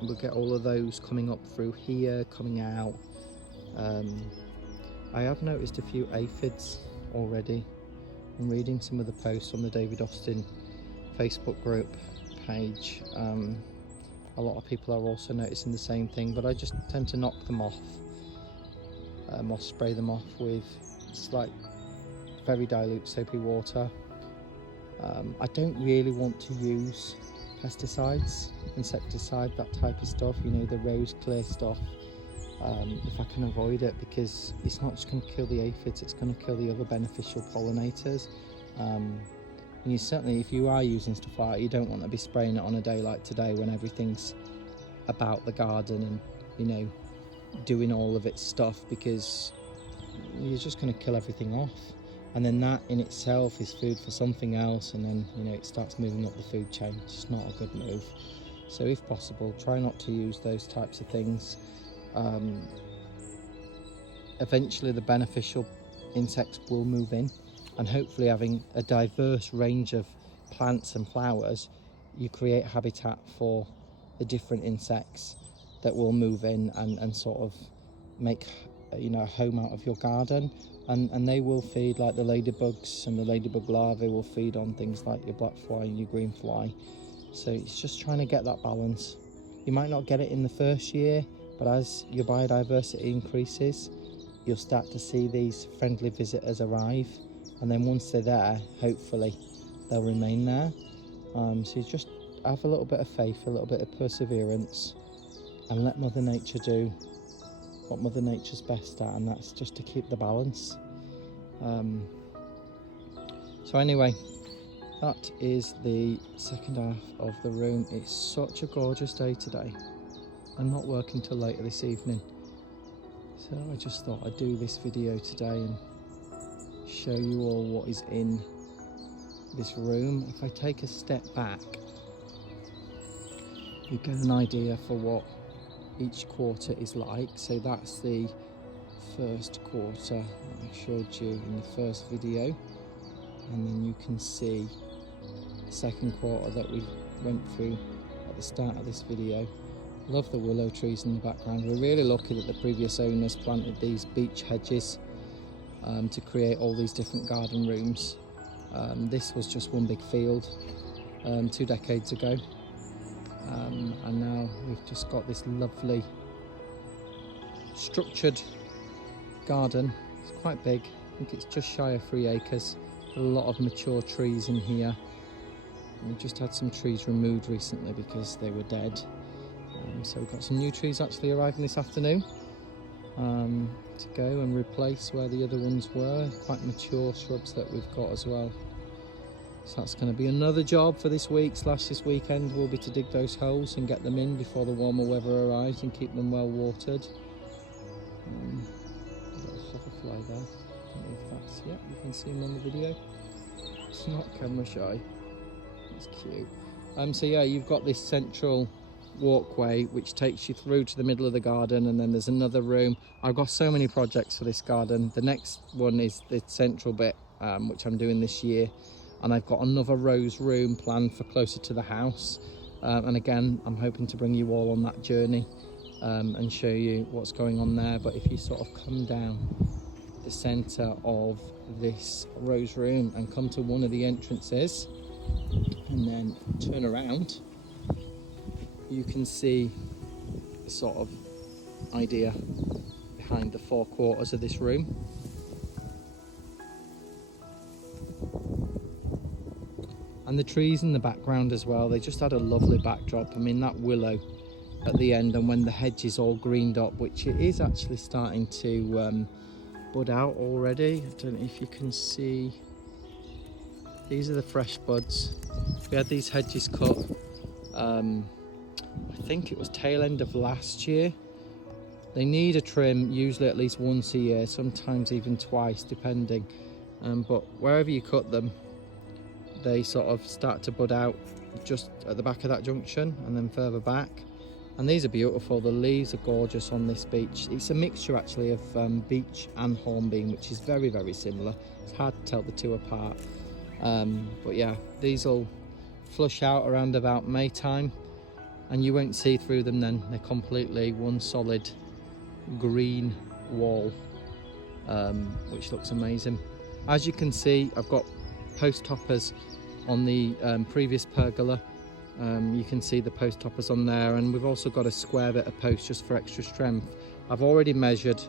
we'll get all of those coming up through here, coming out. I have noticed a few aphids already. I'm reading some of the posts on the David Austin Facebook group page. A lot of people are also noticing the same thing, but I just tend to knock them off. Or spray them off with slight, very dilute soapy water. I don't really want to use pesticides, insecticide, that type of stuff, you know, the rose clear stuff, if I can avoid it, because it's not just going to kill the aphids, it's going to kill the other beneficial pollinators. And you certainly, if you are using stuff like that, you don't want to be spraying it on a day like today when everything's about the garden and, you know, doing all of its stuff, because you're just going to kill everything off, and then that in itself is food for something else, and then, you know, it starts moving up the food chain. It's just not a good move. So if possible, try not to use those types of things. Eventually the beneficial insects will move in, and hopefully having a diverse range of plants and flowers, you create habitat for the different insects that will move in and sort of make, you know, a home out of your garden, and they will feed, like the ladybugs and the ladybug larvae will feed on things like your black fly and your green fly. So it's just trying to get that balance. You might not get it in the first year, but as your biodiversity increases, you'll start to see these friendly visitors arrive, and then once they're there, hopefully they'll remain there. So you just have a little bit of faith, a little bit of perseverance, and let Mother Nature do what Mother Nature's best at, and that's just to keep the balance. So anyway, that is the second half of the room. It's such a gorgeous day today. I'm not working till later this evening, so I just thought I'd do this video today and show you all what is in this room. If I take a step back, you get an idea for what each quarter is like. So that's the first quarter that I showed you in the first video, and then you can see the second quarter that we went through at the start of this video. Love the willow trees in the background. We're really lucky that the previous owners planted these beech hedges to create all these different garden rooms. This was just one big field 2 decades ago. And now we've just got this lovely structured garden. It's quite big. I think it's just shy of 3 acres. A lot of mature trees in here. We just had some trees removed recently because they were dead. So we've got some new trees actually arriving this afternoon to go and replace where the other ones were. Quite mature shrubs that we've got as well. So that's going to be another job for this week / this weekend, will be to dig those holes and get them in before the warmer weather arrives and keep them well watered. A little hoverfly there. I don't know if that's, yeah, you can see him on the video. It's not camera shy. It's cute. So yeah, you've got this central walkway which takes you through to the middle of the garden, and then there's another room. I've got so many projects for this garden. The next one is the central bit, which I'm doing this year, and I've got another rose room planned for closer to the house, and again I'm hoping to bring you all on that journey and show you what's going on there. But if you sort of come down the center of this rose room and come to one of the entrances and then turn around, you can see the sort of idea behind the 4 quarters of this room. And the trees in the background as well, they just had a lovely backdrop. I mean, that willow at the end, and when the hedge is all greened up, which it is actually starting to bud out already. I don't know if you can see, these are the fresh buds. We had these hedges cut, I think it was tail end of last year. They need a trim, usually at least once a year, sometimes even twice depending, but wherever you cut them, they sort of start to bud out just at the back of that junction and then further back. And these are beautiful. The leaves are gorgeous on this beech. It's a mixture actually of beech and hornbeam, which is very, very similar. It's hard to tell the two apart. But yeah, these will flush out around about May time, and you won't see through them then. They're completely one solid green wall, which looks amazing. As you can see, I've got post toppers on the previous pergola. You can see the post toppers on there, and we've also got a square bit of post just for extra strength. I've already measured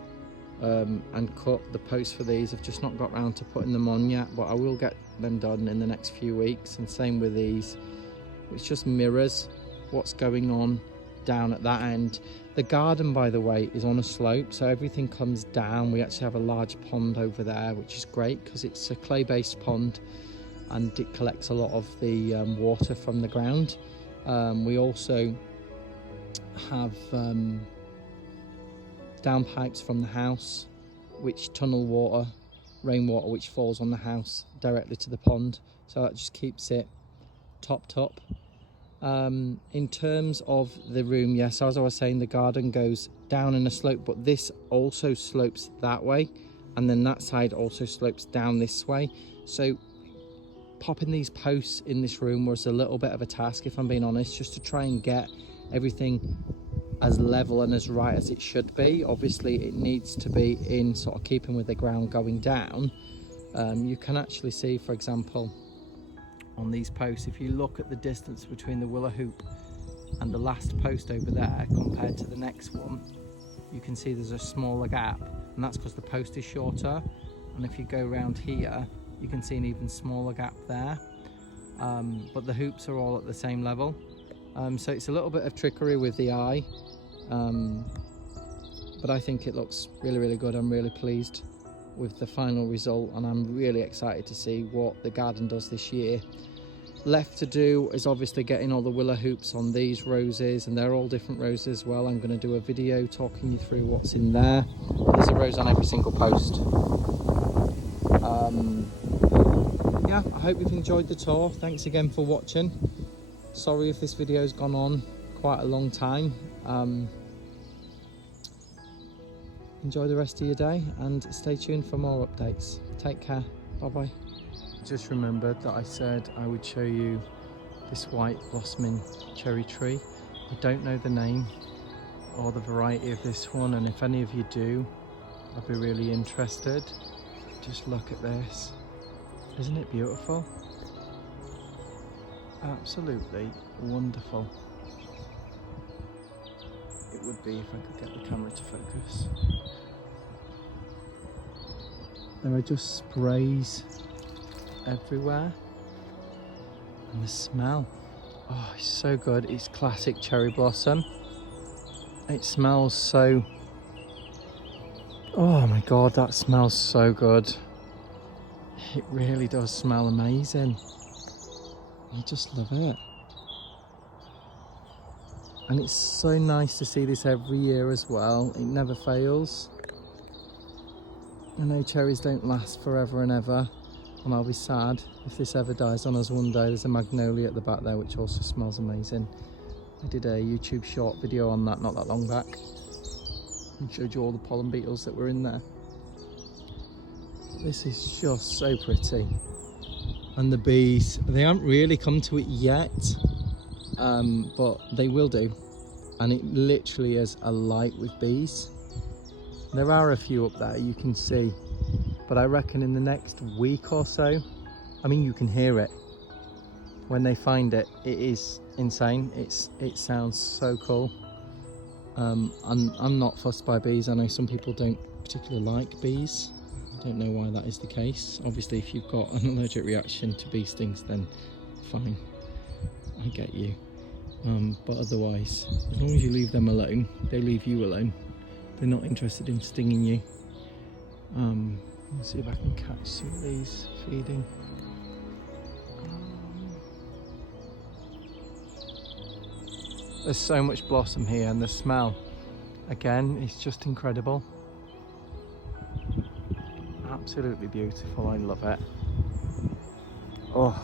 and cut the posts for these. I've just not got round to putting them on yet, but I will get them done in the next few weeks. And same with these, which just mirrors what's going on down at that end. The garden, by the way, is on a slope, so everything comes down. We actually have a large pond over there, which is great because it's a clay-based pond and it collects a lot of the water from the ground. We also have downpipes from the house which tunnel water, rainwater, which falls on the house directly to the pond, so that just keeps it topped up. In terms of the room, yes, as I was saying, the garden goes down in a slope, but this also slopes that way, and then that side also slopes down this way. So popping these posts in this room was a little bit of a task, if I'm being honest, just to try and get everything as level and as right as it should be. Obviously it needs to be in sort of keeping with the ground going down. You can actually see, for example, on these posts, if you look at the distance between the willow hoop and the last post over there compared to the next one, you can see there's a smaller gap, and that's because the post is shorter. And if you go around here, you can see an even smaller gap there, but the hoops are all at the same level. So it's a little bit of trickery with the eye, but I think it looks really, really good. I'm really pleased with the final result, and I'm really excited to see what the garden does this year. Left to do is obviously getting all the willow hoops on these roses, and they're all different roses as well. I'm going to do a video talking you through what's in there. There's a rose on every single post. Yeah, I hope you've enjoyed the tour. Thanks again for watching. Sorry if this video's gone on quite a long time. Enjoy the rest of your day and stay tuned for more updates. Take care. Bye bye. Just remembered that I said I would show you this white blossoming cherry tree. I don't know the name or the variety of this one, and if any of you do, I'd be really interested. Just look at this. Isn't it beautiful? Absolutely wonderful. It it would be if I could get the camera to focus. There are just sprays everywhere, and the smell, oh, it's so good. It's classic cherry blossom. It smells so, oh my god, that smells so good. It really does smell amazing. I just love it. And it's so nice to see this every year as well. It never fails. I know cherries don't last forever and ever, and I'll be sad if this ever dies on us one day. There's a magnolia at the back there which also smells amazing. I did a YouTube short video on that not that long back and showed you all the pollen beetles that were in there. This is just so pretty. And the bees, they haven't really come to it yet, but they will do. And it literally is alight with bees. There are a few up there you can see, but I reckon in the next week or so, I mean, you can hear it when they find it. It is insane. It sounds so cool. I'm not fussed by bees. I know some people don't particularly like bees. I don't know why that is the case. Obviously, if you've got an allergic reaction to bee stings, then fine, I get you. But otherwise, as long as you leave them alone, they leave you alone. They're not interested in stinging you. Let's see if I can catch some of these feeding. There's so much blossom here, and the smell, again, is just incredible. Absolutely beautiful. I love it. Oh,